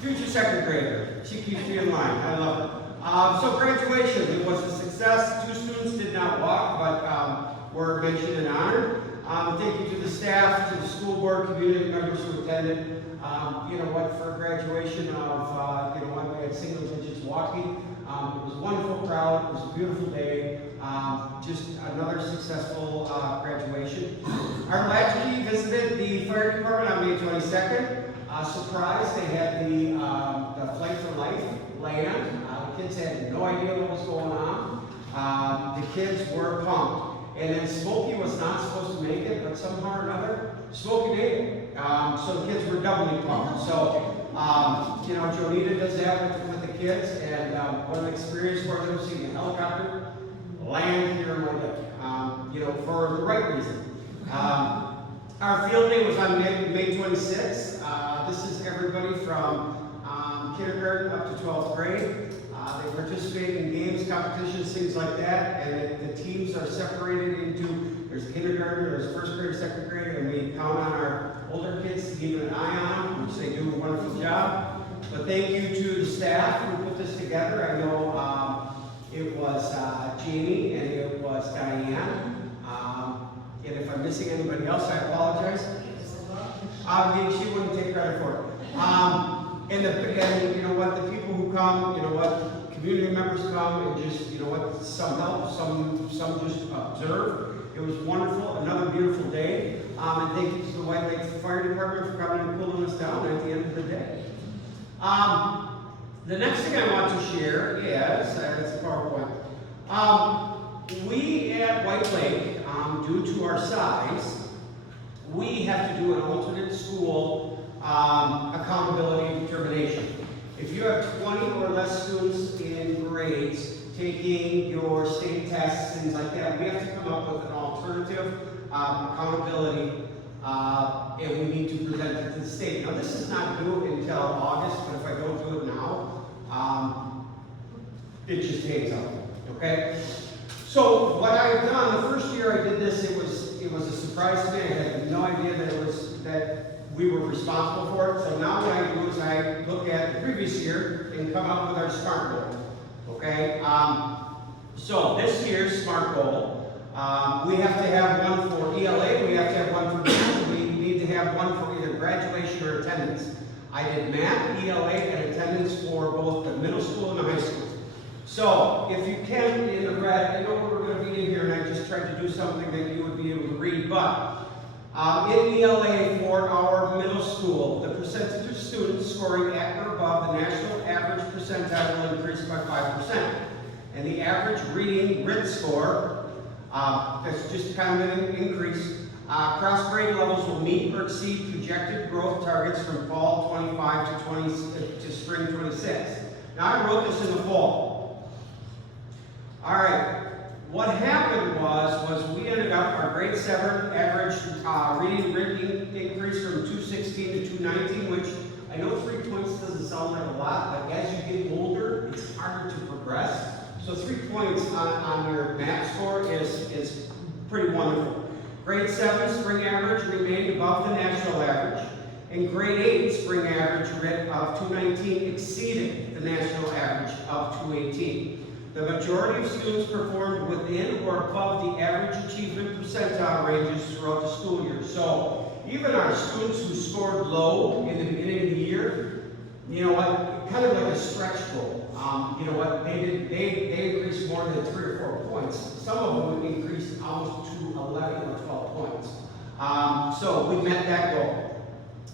Future second grader, she keeps me in line, I love it. So graduation, it was a success. 2 students did not walk, but were mentioned and honored. Thank you to the staff, to the school board, community members who attended. You know what, for graduation of, you know, we had single digits walking. It was a wonderful crowd, it was a beautiful day. Just another successful graduation. Our Latchkey visited the fire department on May 22nd. Surprise, they had the Flight for Life land. The kids had no idea what was going on. The kids were pumped. And then Smokey was not supposed to make it, but somehow or another, Smokey made it. So the kids were doubly pumped. So, you know, Jonita does that with the kids, and what an experience for them seeing a helicopter land here in Wyandotte, you know, for the right reason. Our field day was on May 26th. This is everybody from kindergarten up to 12th grade. They participate in games, competitions, things like that, and the teams are separated into, there's kindergarten, there's first grade, second grade, and we count on our older kids to keep an eye on them, which they do a wonderful job. But thank you to the staff who put this together. I know it was Jamie and it was Diane. And if I'm missing anybody else, I apologize. She wouldn't take credit for it. And you know what, the people who come, you know what, community members come and just, you know what, some help, some just observe. It was wonderful, another beautiful day. And thank you to the White Lake Fire Department for coming and pulling us down at the end of the day. The next thing I want to share is, it's a PowerPoint. We at White Lake, due to our size, we have to do an alternate school accountability determination. If you have 20 or less students in grades taking your state tests, things like that, we have to come up with an alternative accountability, and we need to present it to the state. Now, this is not due until August, but if I don't do it now, it just hangs out, okay? So what I've done, the first year I did this, it was a surprise to me. I had no idea that we were responsible for it. So now what I do is I look at the previous year and come up with our SMART goal, okay? So this year's SMART goal, we have to have one for ELA, we have to have one for math, we need to have one for either graduation or attendance. I did math, ELA, and attendance for both the middle school and the high school. So, if you can, in the red, I know we're going to be in here, and I just tried to do something that you would be able to read, but in ELA for our middle school, the percentage of students scoring at or above the national average percentile will increase by 5%. And the average reading grit score, that's just kind of an increase, cross grade levels will meet or exceed projected growth targets from fall 25 to spring 26. Now, I wrote this in the fall. All right, what happened was we ended up, our grade 7 average reading grit increased from 216 to 219, which I know 3 points doesn't sound like a lot, but as you get older, it's harder to progress. So 3 points on your math score is pretty wonderful. Grade 7 spring average remained above the national average. And grade 8 spring average grit of 219 exceeded the national average of 218. The majority of students performed within or above the average achievement percentile ranges throughout the school year. So even our students who scored low in the beginning of the year, you know what, kind of like a stretch goal. You know what, they increased more than 3 or 4 points. Some of them increased almost to 11 or 12 points. So we met that goal.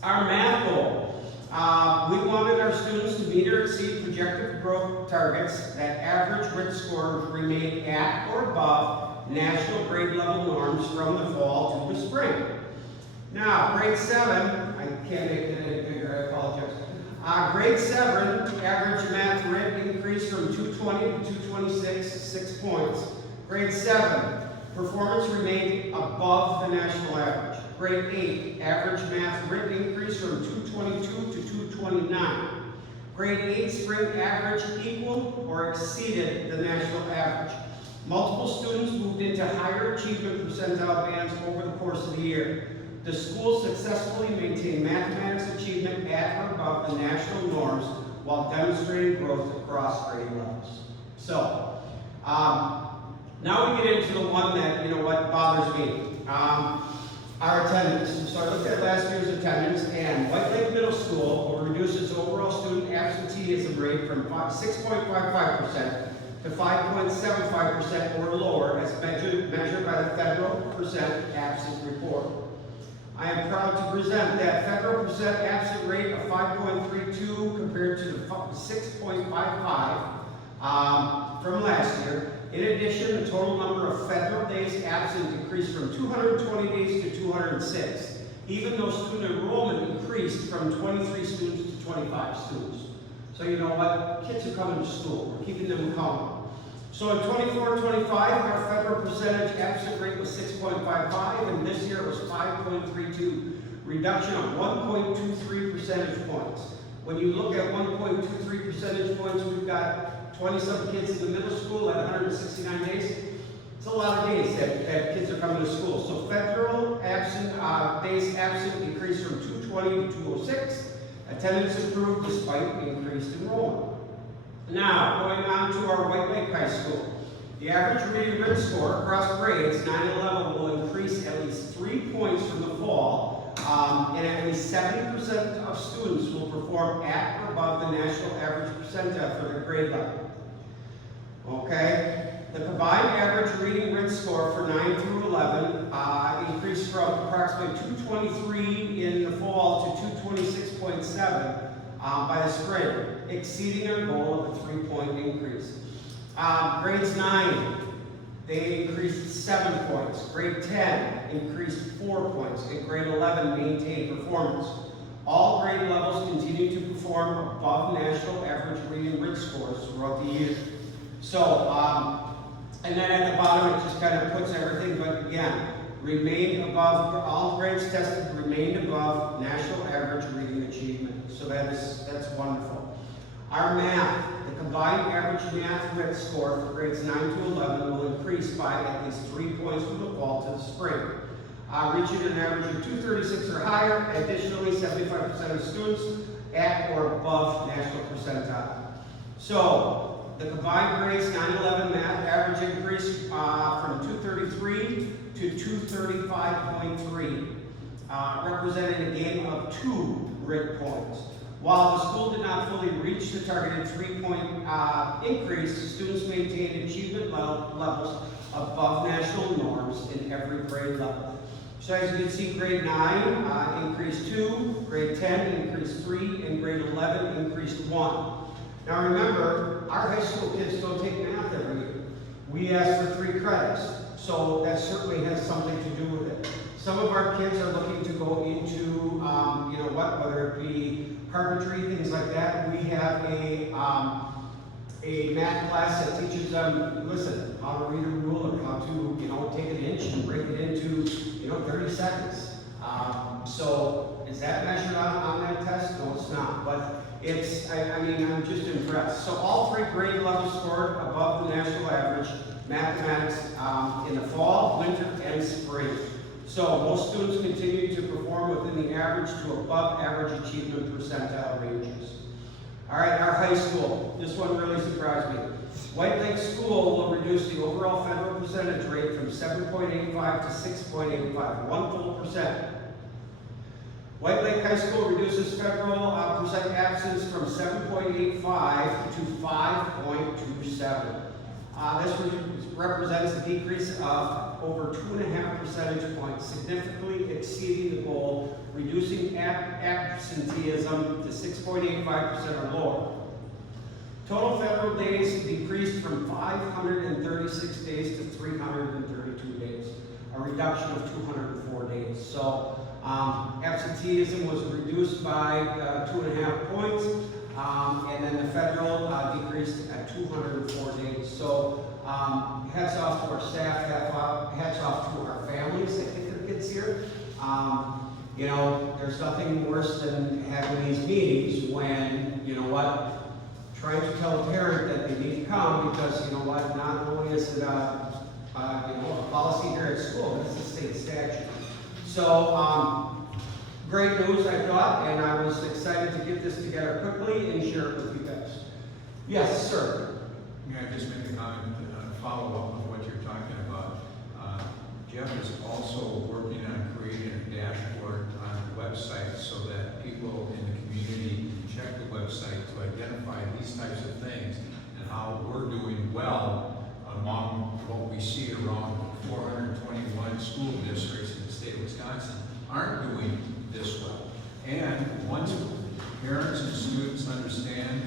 Our math goal. We wanted our students to meet or exceed projected growth targets that average grit scores remain at or above national grade level norms from the fall to the spring. Now, grade 7, I can't make it any bigger, I apologize. Grade 7, average math grit increased from 220 to 226, 6 points. Grade 7, performance remained above the national average. Grade 8, average math grit increased from 222 to 229. Grade 8 spring average equaled or exceeded the national average. Multiple students moved into to higher achievement percentile bands over the course of the year. The school successfully maintained mathematics achievement at or above the national norms while demonstrating growth across grade levels. So, now we get into the one that, you know what, bothers me. Our attendance. So I looked at last year's attendance, and White Lake Middle School will reduce its overall student absenteeism rate from 6.55% to 5.75% or lower as measured by the federal percent absent report. I am proud to present that federal percent absent rate of 5.32 compared to the 6.55 from last year. In addition, the total number of federal days absent increased from 220 days to 206, even though student enrollment increased from 23 students to 25 students. So you know what? Kids are coming to school. We're keeping them coming. So in 24-25, our federal percentage absent rate was 6.55, and this year it was 5.32, reduction of 1.23 percentage points. When you look at 1.23 percentage points, we've got 20-some kids in the middle school at 169 days. It's a lot of days that kids are coming to school. So federal absent days absent increased from 220 to 206. Attendance improved despite increased enrollment. Now, going on to our White Lake High School. The average reading written score across grades 9 and 11 will increase at least 3 points from the fall, and at least 70% of students will perform at or above the national average percentile for their grade level. Okay, the combined average reading written score for 9 through 11 increased from approximately 223 in the fall to 226.7 by the spring, exceeding our goal of a 3-point increase. Grades 9, they increased 7 points. Grade 10 increased 4 points, and grade 11 maintained performance. All grade levels continue to perform above national average reading written scores throughout the year. So, and then at the bottom it just kind of puts everything, but again, remained above, all grades tested remained above national average reading achievement. So that's wonderful. Our math, the combined average math written score for grades 9 to 11 will increase by at least 3 points from the fall to the spring, reaching an average of 236 or higher. Additionally, 75% of students at or above national percentile. So, the combined grades 9-11 math average increased from 233 to 235.3, representing a gain of 2 grid points. While the school did not fully reach the targeted 3-point increase, students maintained achievement levels above national norms in every grade level. So as you can see, grade 9 increased 2, grade 10 increased 3, and grade 11 increased 1. Now remember, our high school kids don't take math every year. We ask for 3 credits, so that certainly has something to do with it. Some of our kids are looking to go into, you know what, whether it be carpentry, things like that. We have a math class that teaches them, listen, how to read a ruler, how to, you know, take an inch and break it into, you know, 30 seconds. So is that measured on that test? No, it's not. But it's, I mean, I'm just impressed. So all 3 grade levels scored above the national average mathematics in the fall, winter, and spring. So most students continue to perform within the average to above average achievement percentile ranges. All right, our high school. This one really surprised me. White Lake School will reduce the overall federal percentage rate from 7.85 to 6.85, 1 full percent. White Lake High School reduces federal percent absence from 7.85 to 5.27. This represents a decrease of over 2.5 percentage points, significantly exceeding the goal, reducing absenteeism to 6.85% or lower. Total federal days decreased from 536 days to 332 days, a reduction of 204 days. So absenteeism was reduced by 2.5 points, and then the federal decreased at 204 days. So hats off to our staff, hats off to our families that get their kids here. You know, there's nothing worse than having these meetings when, you know what, trying to tell a parent that they need to come because, you know what, not only is it you know, about state statute. So, great news, I thought, and I was excited to get this together quickly and share it with you guys. Yes, sir. May I just make a comment, follow-up of what you're talking about? Jeff is also working on creating a dashboard on the website so that people in the community can check the website to identify these types of things and how we're doing well among what we see around 421 school districts in the state of Wisconsin aren't doing this well. And once parents and students understand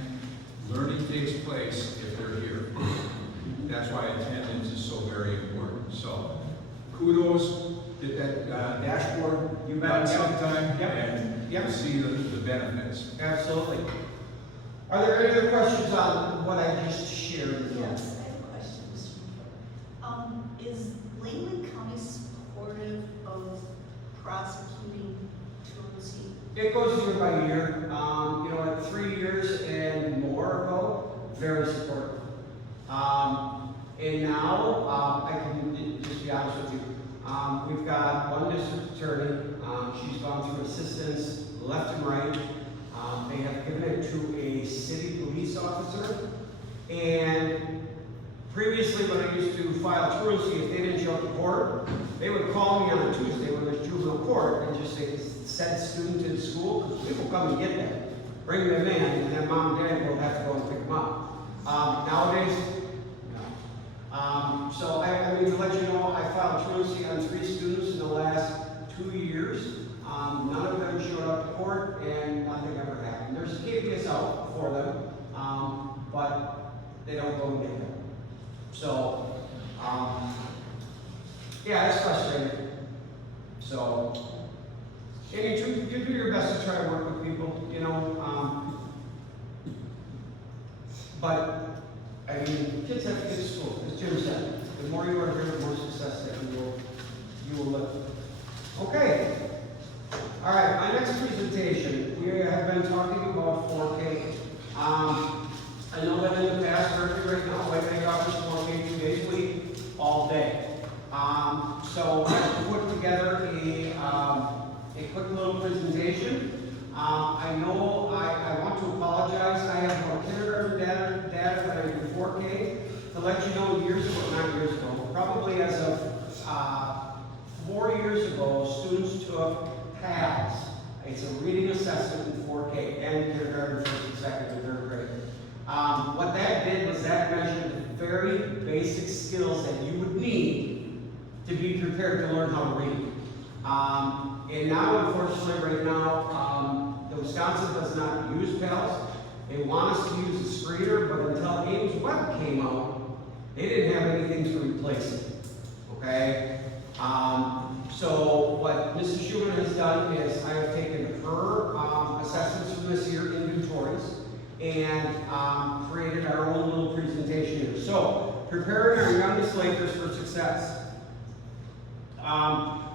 learning takes place if they're here. That's why attendance is so very important. So kudos, get that dashboard You bet. done sometime Yep. and Yep. see the benefits. Absolutely. Are there any other questions on what I just shared? Yes, I have a question, Mr. McClure. Is Leyland County supportive of prosecuting truancy? It goes year by year. You know, like 3 years and more ago, very supportive. And now, I can just be honest with you. We've got one district attorney. She's gone through assistance left and right. They have given it to a city police officer. And previously, when I used to file truancy, if they didn't show up to court, they would call me on a Tuesday when there's juvenile court and just say, send student to the school, because people come and get them, bring them in, and then mom and dad will have to go and pick them up. Nowadays, no. So I mean, to let you know, I filed truancy on 3 students in the last 2 years. None of them showed up to court, and nothing ever happened. There's a KPS out for them, but they don't go and get them. So, yeah, it's frustrating. So, and you do your best to try to work with people, you know, but, I mean, kids have to get to school, as Jim said. The more you are here, the more success that you will live. Okay. All right, my next presentation, we have been talking about 4K. I know that in the past, right now, I think offers 4K 2 days a week, all day. So I put together a quick little presentation. I know I want to apologize. I have more kindergarten data than I do 4K. To let you know, not years ago, probably as of 4 years ago, students took PALS. It's a reading assessment in 4K and kindergarten, first and second and third grade. What that did was that measured the very basic skills that you would need to be prepared to learn how to read. And now, unfortunately, right now, Wisconsin does not use PALS. They want us to use the screener, but until Ames Web came out, they didn't have anything to replace it. Okay? So what Mrs. Schumann has done is I have taken her assessments from this year, inventories, and created our own little presentation here. So, preparing our youngest Lakers for success.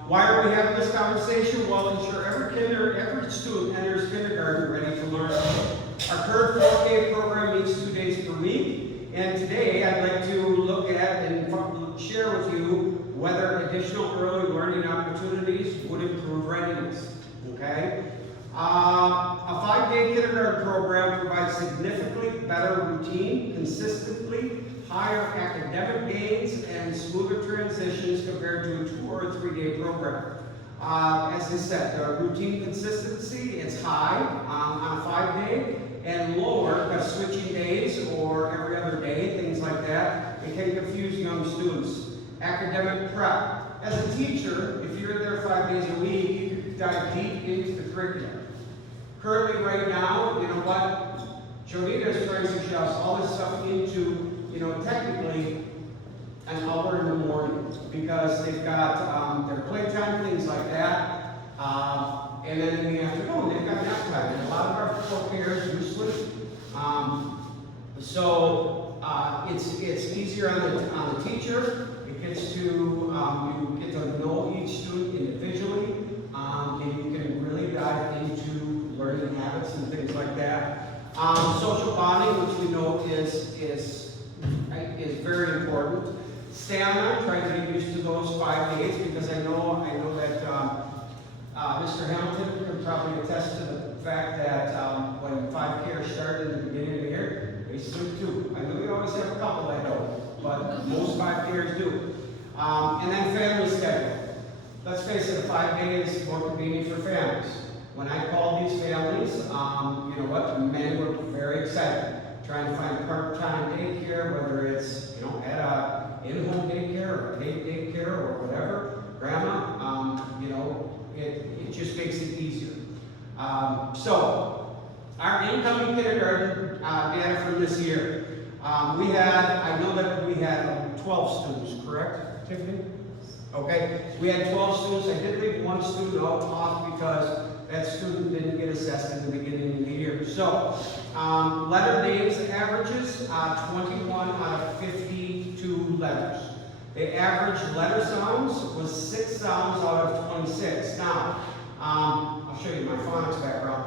Why are we having this conversation? Well, ensure every student enters kindergarten ready to learn. Our current 4K program meets 2 days per week, and today I'd like to look at and share with you whether additional early learning opportunities would improve readiness. Okay? A 5-day kindergarten program provides significantly better routine, consistently higher academic gains, and smoother transitions compared to a 2 or 3-day program. As I said, the routine consistency is high on a 5-day and lower because switching days or every other day, things like that, it can confuse young students. Academic prep. As a teacher, if you're there 5 days a week, you can dive deep into the curriculum. Currently, right now, you know what? Jonita is trying to shove all this stuff into, you know, technically an hour in the morning because they've got their playtime, things like that. And then in the afternoon, they've got nap time. And a lot of our 4Kers do sleep. So it's easier on the teacher. It gets to, you get to know each student individually, and you can really dive into learning habits and things like that. Social bonding, which we know is very important. Stamina, try to get used to those 5 days because I know do. I know we always have a couple that don't, but most 5Kers do. And then family schedule. Let's face it, a 5-day is more convenient for families. When I called these families, you know what, many were very excited, trying to find part-time daycare, whether it's, you know, at a in-home daycare or paid daycare or whatever. Grandma, you know, it just makes it easier. So, our incoming kindergarten data from this year, we had, I know that we had 12 students, correct, Tiffany? Okay, we had 12 students. I did leave one student off because that student didn't get assessed in the beginning of the year. So, letter names averages, 21 out of 52 letters. The average letter sounds was 6 sounds out of 26. Now, I'll show you my phonics background.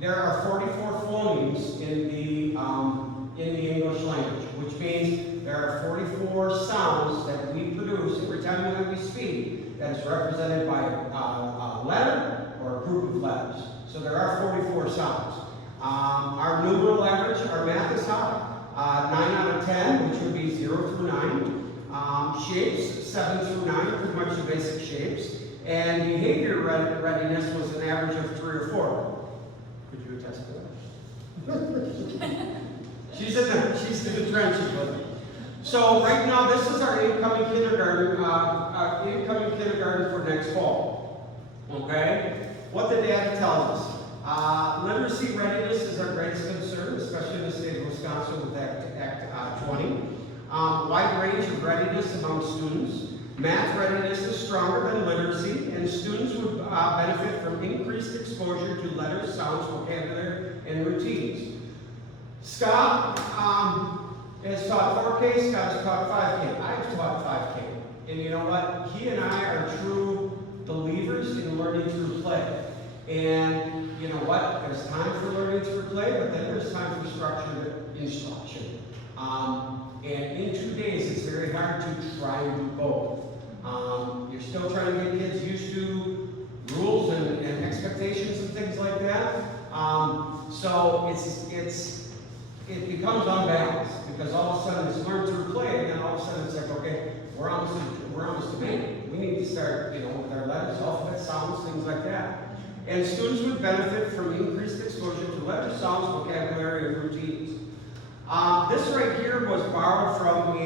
There are 44 phonemes in the English language, which means there are 44 sounds that we produce every time that we speak that is represented by a letter or a group of letters. So there are 44 sounds. Our numeral average, our math is high. 9 out of 10, which would be 0 through 9. Shapes, 7 through 9, pretty much the basic shapes. And behavior readiness was an average of 3 or 4. Could you attest to that? She's in the trenches with me. So right now, this is our incoming kindergarten for next fall. Okay? What the data tells us. Literacy readiness is our greatest concern, especially in the state of Wisconsin with Act 20. Wide range of readiness among students. Math readiness is stronger than literacy, and students would benefit from increased exposure to letters, sounds, vocabulary, and routines. Scott has taught 4K, Scott has taught 5K. I've taught 5K. And you know what? He and I are true believers in learning through play. And you know what? There's time for learning through play, but then there's time for structured instruction. And in 2 days, it's very hard to try and do both. You're still trying to get kids used to rules and expectations and things like that. So it becomes unbalanced because all of a sudden it's learned through play, and then all of a sudden it's like, okay, we're almost to make. We need to start, you know, with our letters, alphabet, sounds, things like that. And students would benefit from increased exposure to letters, sounds, vocabulary, and routines. This right here was borrowed from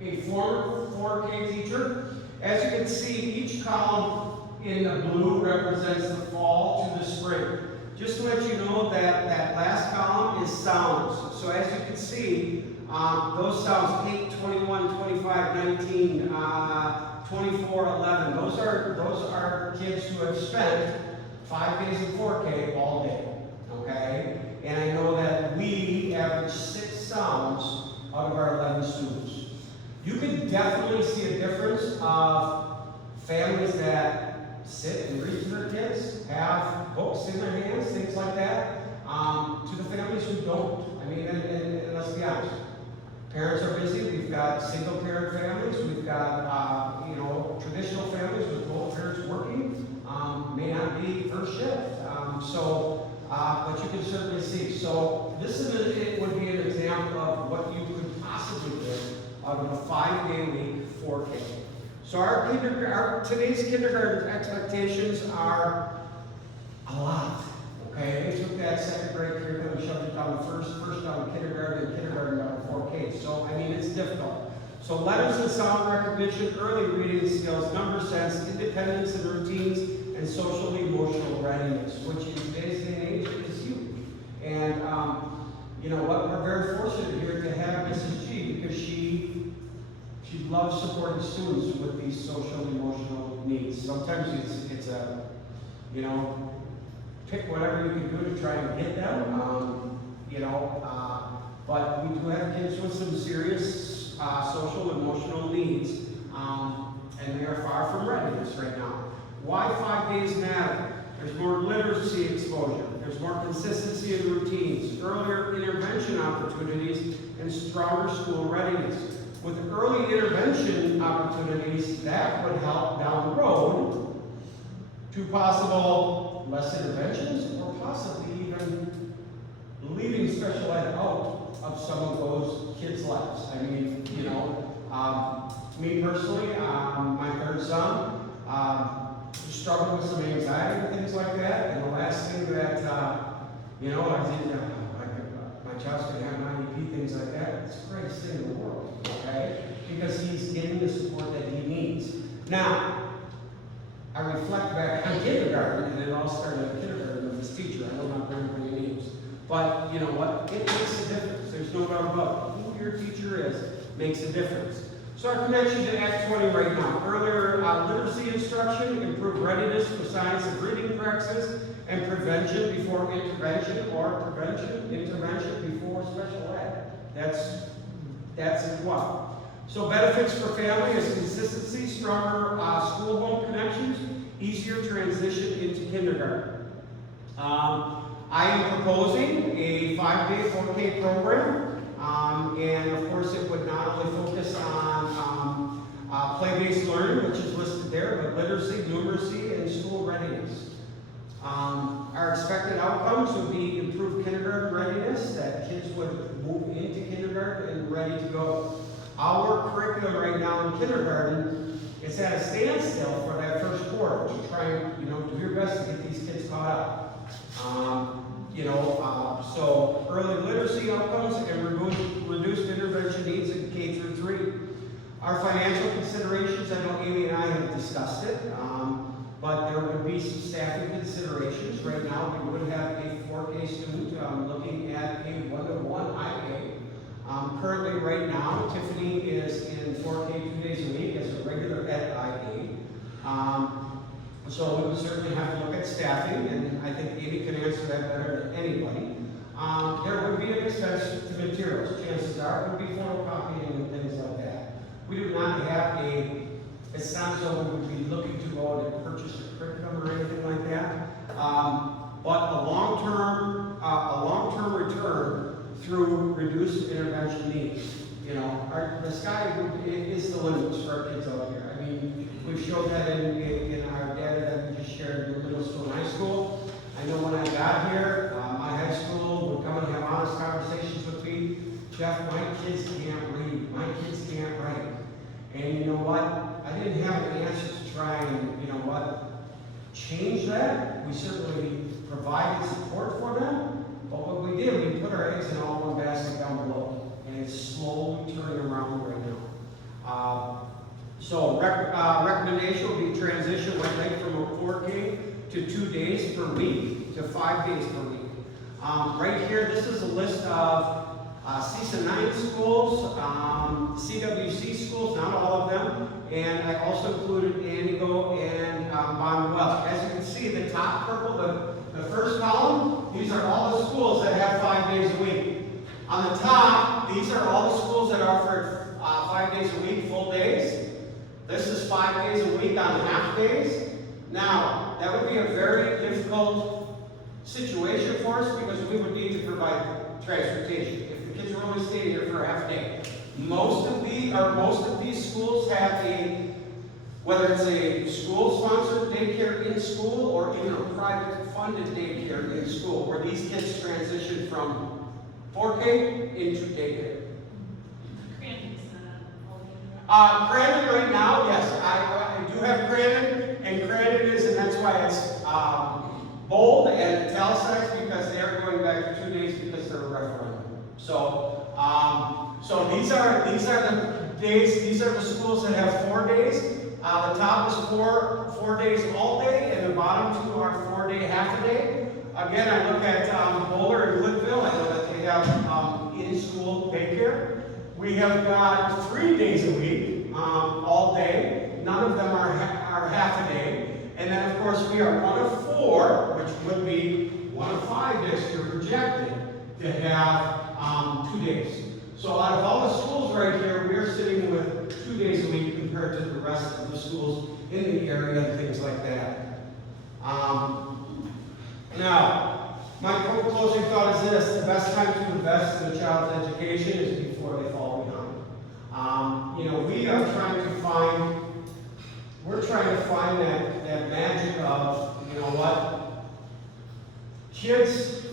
a former 4K teacher. As you can see, each column in the blue represents the fall to the spring. Just to let you know that that last column is sounds. So as you can see, those sounds 8, 21, 25, 19, 24, 11, those are kids who have spent 5 days in 4K all day, okay? And I know that we average 6 sounds out of our 11 students. You can definitely see a difference of families that sit and read to their kids, have books in their hands, things like that, to the families who don't. I mean, and let's be honest. Parents are busy. We've got single-parent families. We've got, you know, traditional families with both parents working. May not be first shift. But you can certainly see. So this it would be an example of what you could possibly get out of a 5-day week 4K. So today's kindergarten expectations are a lot. Okay, we took that second grade curriculum and shoved it down to first down to kindergarten, and kindergarten down to 4K. So, I mean, it's difficult. So letters and sound recognition, early reading skills, number sense, independence and routines, and social emotional readiness, which in today's day and age is huge. And, you know what, we're very fortunate here to have Mrs. G because she loves supporting students with these social emotional needs. Sometimes it's a, you know, pick whatever you can do to try and get them, you know, but we do have kids with some serious social emotional needs, and they are far from readiness right now. Why 5 days matter? There's more literacy exposure, there's more consistency in routines, earlier intervention opportunities, and stronger school readiness. With early intervention opportunities, that would help down the road to possible less interventions or possibly even leaving special ed out of some of those kids' lives. I mean, you know, me personally, my third son, struggled with some anxiety and things like that, and the last thing that, you know, I did, my child's gonna have an IEP, things like that, it's the greatest thing in the world, okay? Because he's getting the support that he needs. Now, I reflect back on kindergarten, and it all started at kindergarten with this teacher. I will not bring up any names. But you know what? It makes a difference. There's no doubt about it. Who your teacher is makes a difference. So our connection to Act 20 right now. Earlier, literacy instruction, improved readiness for science and reading practices, and prevention before intervention, or intervention before special ed. That's it. What? So benefits for family is consistency, stronger school-home connections, easier transition into kindergarten. I am proposing a 5-day 4K program, and of course it would not only focus on play-based learning, which is listed there, but literacy, numeracy, and school readiness. Our expected outcomes would be improved kindergarten readiness, that kids would move into kindergarten and ready to go. Our curriculum right now in kindergarten is at a standstill for that first quarter to try and, you know, do your best to get these kids caught up. So early literacy outcomes and reduced intervention needs in K through 3. Our financial considerations, I know Amy and I have discussed it, but there would be some staffing considerations. Right now, we would have a 4K student looking at a 1-to-1 IA. Currently, right now, Tiffany is in 4K 2 days a week as a regular ed IE. So we would certainly have to look at staffing, and I think Amy can answer that better than anybody. There would be an expense to materials. Chances are it would be photocopying and things like that. We do not have it's not so we would be looking to go out and purchase a curriculum or anything like that. But a long-term return through reduced intervention needs. You know, the sky is the limits for our kids out here. I mean, we've showed that in our data that we just shared in middle school and high school. I know when I got here, my high school would come and have honest conversations with me. Jeff, my kids can't read, my kids can't write. And you know what? I didn't have an answer to try and, you know what, change that. We certainly provided support for them. But what we did, we put our eggs in all one basket down below, and it's slowly turning around right now. Recommendation will be transition like from a 4K to 2 days per week to 5 days per week. Right here, this is a list of CESA 9 schools, CWC schools, not all of them, and I also included Antigo and Bonduel. As you can see, the top purple, the first column, these are all the schools that have 5 days a week. On the top, these are all the schools that offer 5 days a week, full days. This is 5 days a week on half days. Now, that would be a very difficult situation for us because we would need to provide transportation. If the kids are only staying here for a half day. Most of these schools have whether it's a school-sponsored daycare in school or even a private-funded daycare in school, where these kids transition from 4K into daycare. Crandon right now, yes, I do have Crandon, and Crandon is, and that's why it's bold and italicized, because they're going back to 2 days because they're a referendum. So these are the days. These are the schools that have 4 days. The top is four days all day, and the bottom two are 4 day, half a day. Again, I look at Bowler and Woodville. I know that they have in-school daycare. We have got 3 days a week, all day. None of them are half a day. And then, of course, we are 1 of 4, which would be 1 of 5 next year projected to have 2 days. So out of all the schools right here, we're sitting with 2 days a week compared to the rest of the schools in the area and things like that. Now, my closing thought is this: the best time to invest in a child's education is before they fall behind. We're trying to find that magic of, you know what, kids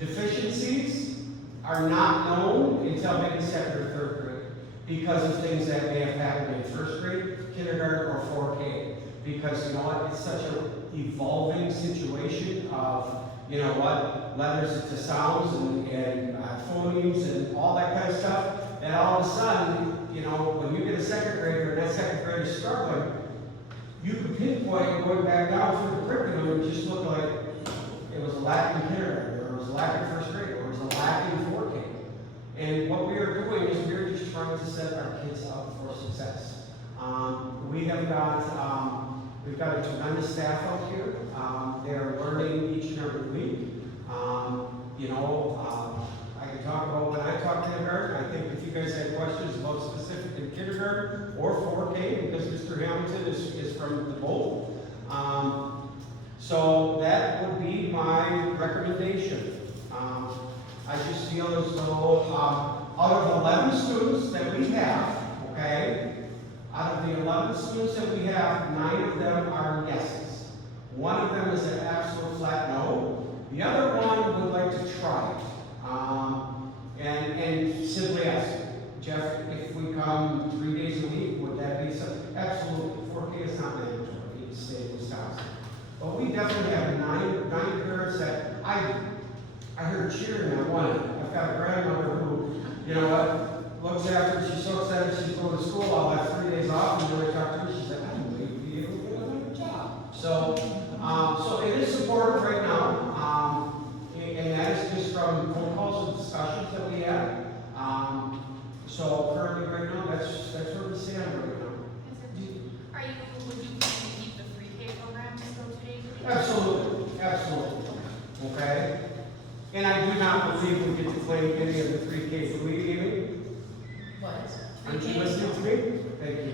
deficiencies are not known until maybe second or third grade because of things that may have happened in first grade, kindergarten, or 4K. Because you know what, it's such an evolving situation of, you know what, letters to sounds and phonemes and all that kind of stuff, and all of a sudden, you know, when you get a second grader and that second grader is struggling, you can pinpoint going back down through the curriculum and just look like it was a lack in kindergarten, or it was a lack in first grade, or it was a lack in 4K. And what we are doing is we're just trying to set our kids up for success. We've got a tremendous staff out here. They are learning each and every week. I can talk about when I talk kindergarten. I think if you guys had questions about specific in kindergarten or 4K, because Mr. Hamilton is from the both. So that would be my recommendation. I just feel as though out of 11 students that we have, okay, out of the 11 students that we have, 9 of them are yeses. One of them is an absolute flat no. The other one would like to try it. And simply ask, Jeff, if we come 3 days a week, would that be so? Absolutely. 4K is not mandatory in the state of Wisconsin. But we definitely have nine parents that I heard cheering on one. I've got a grandmother who, you know what, looks after, she's so excited she's going to school. I'll have 3 days off, and when I talk to her, she said, I may be able to get another job. So it is supportive right now. And that is just from phone calls and discussions that we had. So currently right now, that's where we stand right now. Would you plan to keep the 3K program still today? Absolutely, absolutely. Okay? And I do not believe we get to claim any of the 3K. Do we, Amy? What? Aren't you listening to me? Thank you.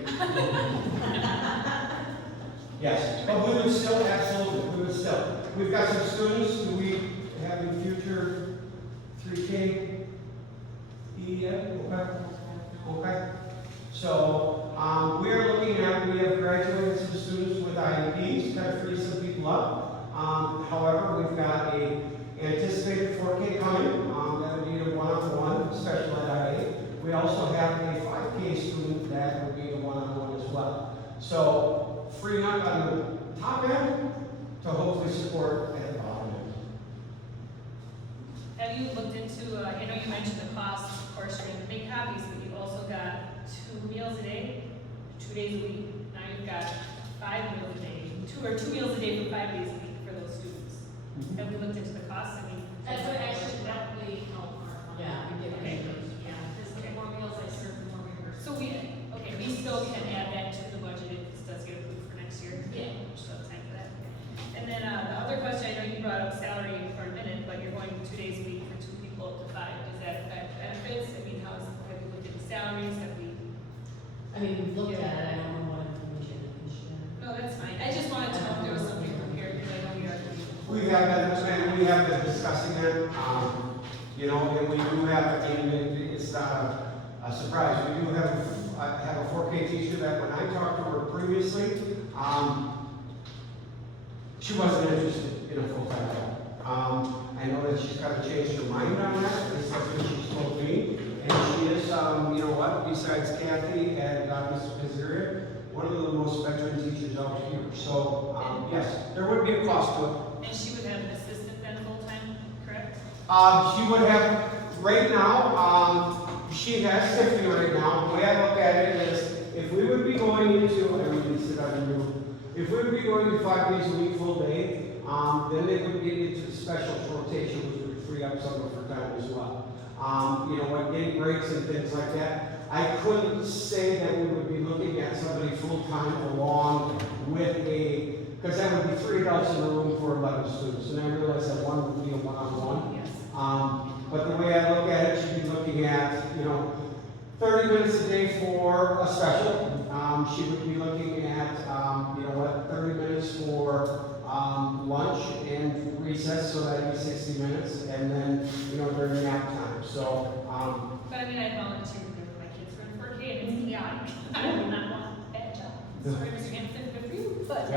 Yes, but we would still, absolutely, we would still. We've got some students who we have in future 3K. Okay. So, we are looking at, we have graduated some students with IEPs, kind of free some people up. However, we've got a anticipated 4K coming, that would be a one-on-one special ed IA. We also have a 5K student that would be a one-on-one as well. So, freeing up on the top end to hopefully support at the bottom end. Have you looked into, I know you mentioned the cost, of course, you're in the big hobbies, but you've also got 2 meals a day, 2 days a week. Now you've got 5 meals a day, 2 meals a day for 5 days a week for those students. Have we looked into the costs? I mean, That's what actually directly help our fund. Yeah, we get Okay. Yeah, because the more meals I serve, the more reimbursement. so we still can add that to the budget if this does get approved for next year. Yeah. We still have time for that. And then, the other question, I know you brought up salary for a minute, but you're going 2 days a week for 2 people up to 5. Does that affect benefits? I mean, have we looked at the salaries? Have we? I mean, we've looked at it, I don't know what information I can share. No, that's fine. I just wanted to know if there was something prepared, because I know we are. We have been discussing it, and we do have, and it's not a surprise, we do have a 4K teacher that when I talked to her previously, she wasn't interested in a full-time job. I know that she's kind of changed her mind on that, at least that's what she's told me, and she is, you know what, besides Kathy and Mr. Pizzeria, one of the most veteran teachers out here. So, yes, there would be a cost to it. And she would have an assistant then full-time, correct? She would have, right now, she has Tiffany right now. The way I look at it is, if we would be going into, if we would be going to 5 days a week full day, then they would get into the special rotation, which would free up some of her time as well. Getting breaks and things like that. I couldn't say that we would be looking at somebody full-time along with because that would be 3 adults in the room for 11 students, and I realize that one would be a one-on-one. Yes. But the way I look at it, she'd be looking at, 30 minutes a day for a special. She would be looking at, 30 minutes for lunch and recess, so that'd be 60 minutes, and then, during nap time. So, But I mean, I volunteered to for my kids for 4K, and it's chaotic. I do not want that job. Sorry, Mr. Hanson, good for you, but no,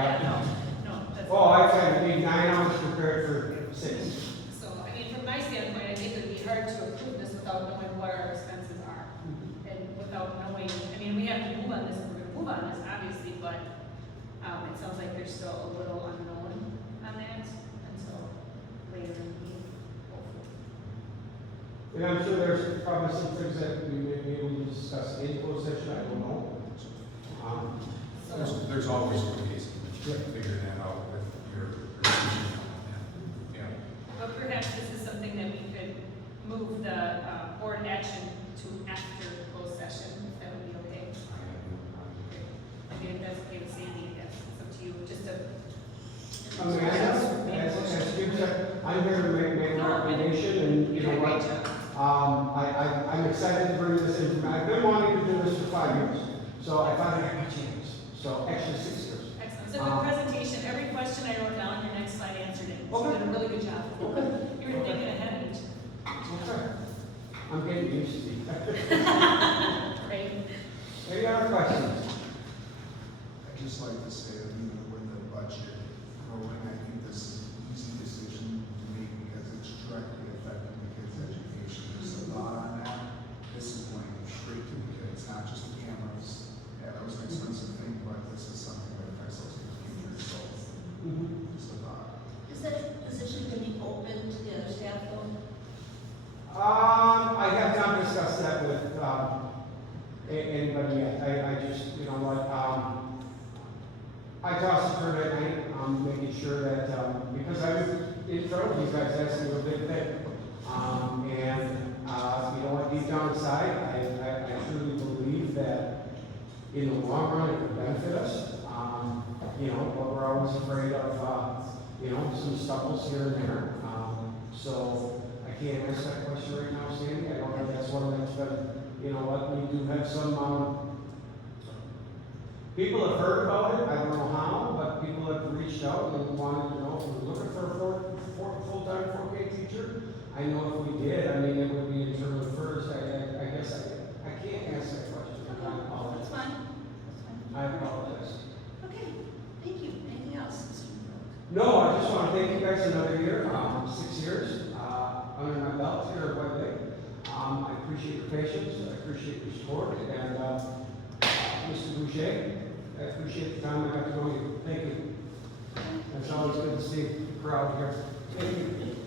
that's. I kind of need 9 hours prepared for 6. So, I mean, from my standpoint, I think it'd be hard to approve this without knowing what our expenses are. And without knowing, I mean, we have to move on this, and we're gonna move on this, obviously, but, it sounds like there's still a little unknown on that until later in the meeting, hopefully. And I'm sure there's probably some things that we may be able to discuss in closed session, I don't know. There's always ways to figure that out with your decision on that. Yeah. But perhaps this is something that we could move the, board action to after closed session, if that would be okay. Maybe if that's okay with Sandy, I guess, it's up to you, just to. As Jim said, I'm here to make a recommendation, and you know what? I'm excited to bring this in. I've been wanting to do this for 5 years, so I thought I had my chance. So actually 6 years. Excellent. So the presentation, every question I wrote down, your next slide answered it. So you Okay. did a really good job. You were thinking ahead of each. Okay. I'm getting used to it. Right? Any other questions? I'd just like to say that even with the budget growing, I think this is an easy decision to make because it's directly affecting the kids' education. There's a lot on that. This is going straight to the kids, not just the cameras. Yeah, that was an expensive thing, but this is something that affects those kids' future, so just a thought. Is that position going to be open to the other staff though? I have not discussed that with, anybody yet. I just, you know what, I tossed it her at night, making sure that, because I was in front of you guys asking a big thing. You know what, deep down inside, I truly believe that in the long run, it would benefit us. You know, but we're always afraid of, you know, some stumbles here and there. So I can't answer that question right now, Sandy. I don't think that's one that's been, you know what, we do have some, people have heard about it. I don't know how, but people have reached out and wanted to know if we're looking for a full-time 4K teacher. I know if we did, I mean, it would be internal first. I guess I can't answer that question. I That's apologize. fine. That's fine. I apologize. Okay, thank you. Anything else, Mr. Brooke? No, I just want to thank you guys another year, 6 years, under my belt here at White Lake. I appreciate your patience, I appreciate your support, and, Mr. Boucher, I appreciate the time I got to know you. Thank you. It's always good to see the crowd here. Thank you.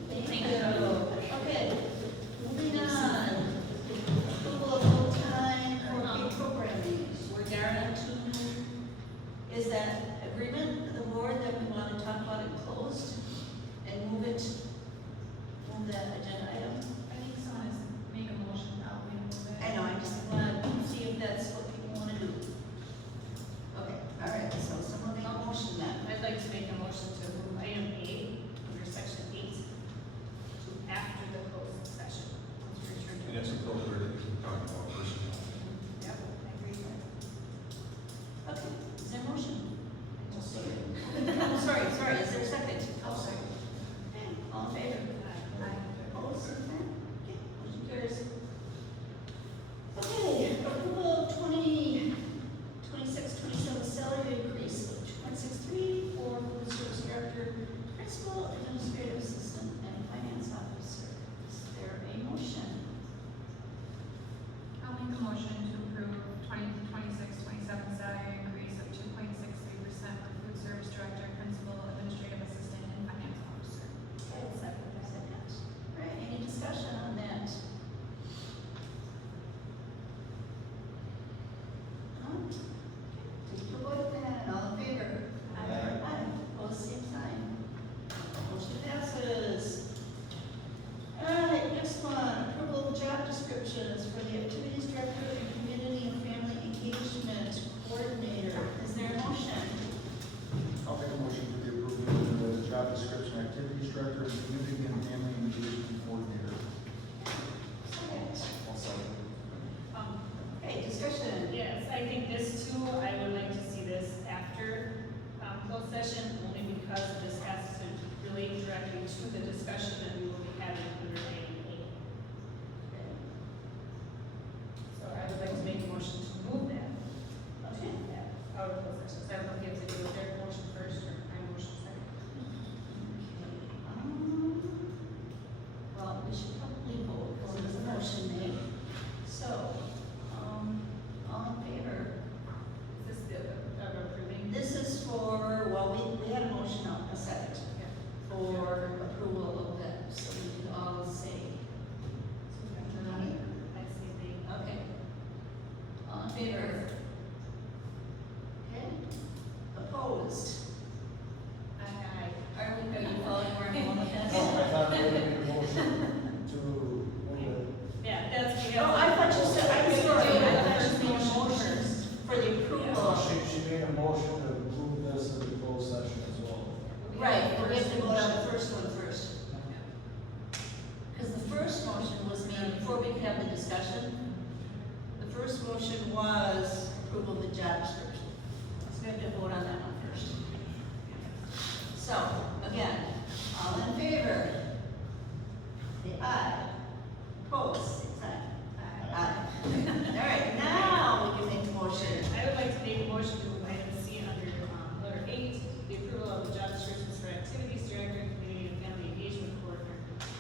Thank you. Okay, moving on. Approval of full-time for programming. We're down to, is that agreement of the board that we want to talk about it closed and move that agenda item? I think someone has to make a motion, I'll move it. I know, I just want to see if that's what people want to do. Okay, all right, so someone make a motion then. I'd like to make a motion to move item A under section 8 to after the closed session. Once we return to- And that's appropriate, because we're talking about personnel. Yep, I agree with that. Okay, is there a motion? I'm sorry, is there a second? Oh, sorry. Okay, all in favor? All those in favor? Okay, motion carries. Okay, approval of 26-27 salary increase of 2.63 for food service director, principal, administrative assistant, and finance officer. Is there a motion? I'll make a motion to approve 2026-27 salary increase of 2.63% for food service director, principal, administrative assistant, and finance officer. Okay, second. All right, any discussion on that? No? Take your vote then, all in favor? Aye. All same sign. Motion passes. All right, next one, approval of job descriptions for the activities director and community and family engagement coordinator. Is there a motion? I'll make a motion for the approval of the job description, activities director, and community and family engagement coordinator. Second. I'll second. Okay, discussion. Yes, I think this too, I would like to see this after, closed session, only because this has to relate directly to the discussion that we will be having under item A. So I would like to make a motion to move that. Okay. Out of closed session, so I don't know if you have to do their motion first or my motion second. Well, we Right, but we have to first vote on the motion. first one first. Because the first motion was made before we could have the discussion. The first motion was approval of the job description. So we have to vote on that one first. So, again, all in favor? Say aye. Opposed, say aye. Aye. All right, now we can make the motion. I would like to make a motion to move item C under, letter 8, the approval of the job descriptions for activities director and community and family engagement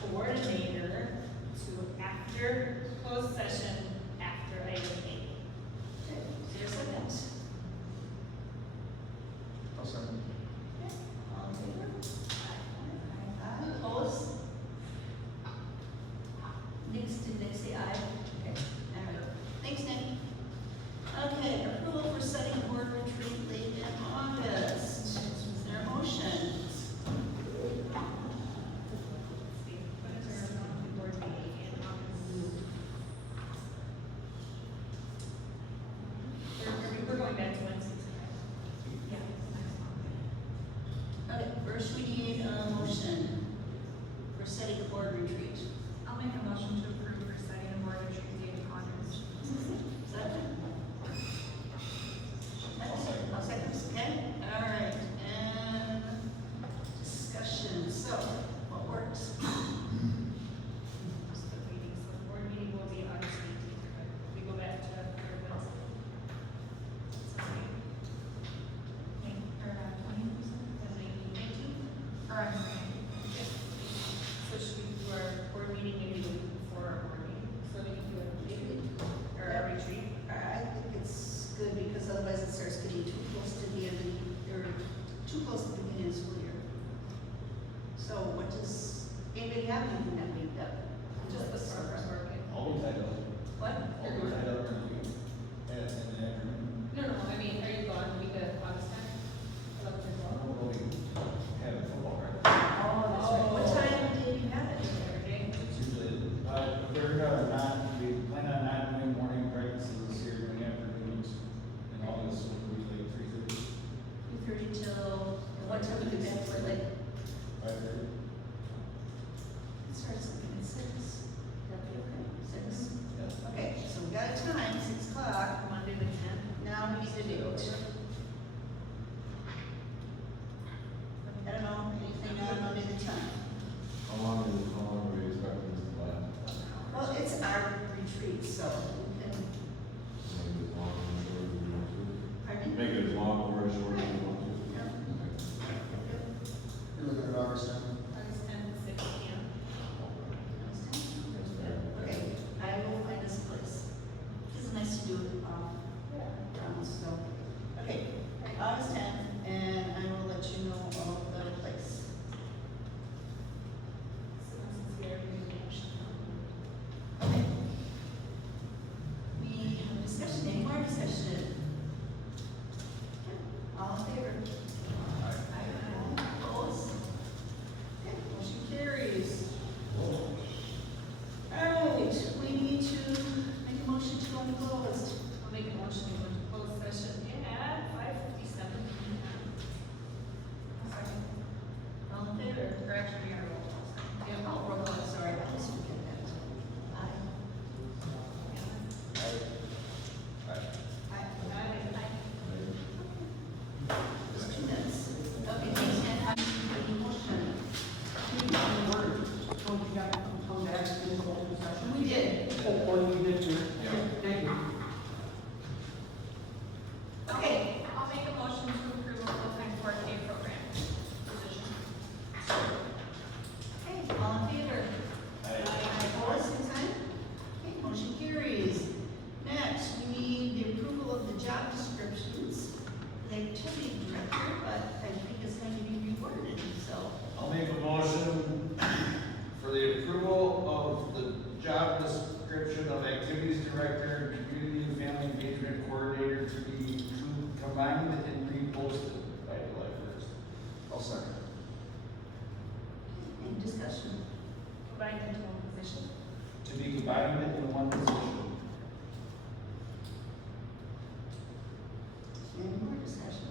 coordinator to after closed session after item 8. Okay, is there a second? I'll second. All in favor? Aye. Opposed? Did Nick say aye? Okay. All right. Thanks, Nick. Okay, approval for setting board retreat late in August. Is there a motion? We're going back to Wednesday. Okay, first we need a motion for setting a board retreat. I'll make a motion to approve for setting a board retreat date in August. Second? I'll second, okay? All right, and discussion, so, what works? So the board meeting will be August 18th, but we go back to third Wednesday. Or, 20%? Or, I'm sorry. So should we do our board meeting maybe the week before our board meeting, so we can do a retreat, or a retreat? I think it's good, because otherwise it starts getting too close to the end of the, or too close to the beginning of the school year. So what does, anybody have anything that week that? Just the program working. I'll be tied up. What? I'll be tied up in the week, in the afternoon. No, I mean, are you gone the week of August 10th? I love your I call. don't really have football practice. Oh, that's right. What time of day do you have it? Saturday. It's usually, we're not, we plan on not doing morning practices this year, doing afternoons. In August, we'll be like 3:30, 2:30 till, what time do you get back for, like, 5:30. it starts something at 6? That'd be okay, 6? Yeah. Okay, so we got a time, 6 o'clock. Monday the 10th. Now we need to do it. I don't know, anything on Monday the 10th? How long are we expecting this to last? Well, it's our retreat, so we can, Make it as long or short as we want to. pardon me? Make it as long or as short as we want to. Yeah. You're looking at August 10th? August 10th, 6 p.m. Okay, I will find us a place. It's nice to do it, around, so, okay, August 10th, and I will let you know of the place. So since we already made a motion. Okay. We have a discussion, any more discussion? All in favor? Aye. Opposed? Okay, motion carries. All right, we need to make a motion to go into closed. I'll make a motion to go into closed session at 5:57 p.m. All in favor? Or actually, we gotta roll call. Yeah, oh, roll call, sorry, I always forget that. Aye. Aye. Just 2 minutes. Okay, thanks, Ken. I'm making a motion. We did. Okay, I'll make a motion to approve a full-time 4K program position. okay, all in favor? Opposed, same sign? Okay, motion carries. Next, we need the approval of the job descriptions. The activity director, but I think it's going to be reworded, so. I'll make a motion for the approval of the job description of activities director and community and family engagement coordinator to be combined and reposted by July 1st. I'll second. Any discussion? Combined into one position. To be combined in one position. Any more discussion?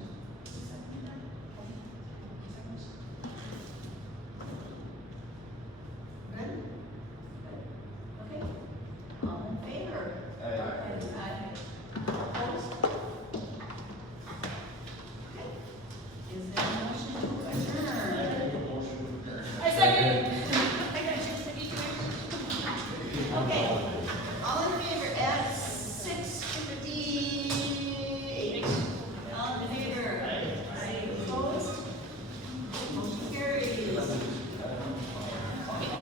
Okay,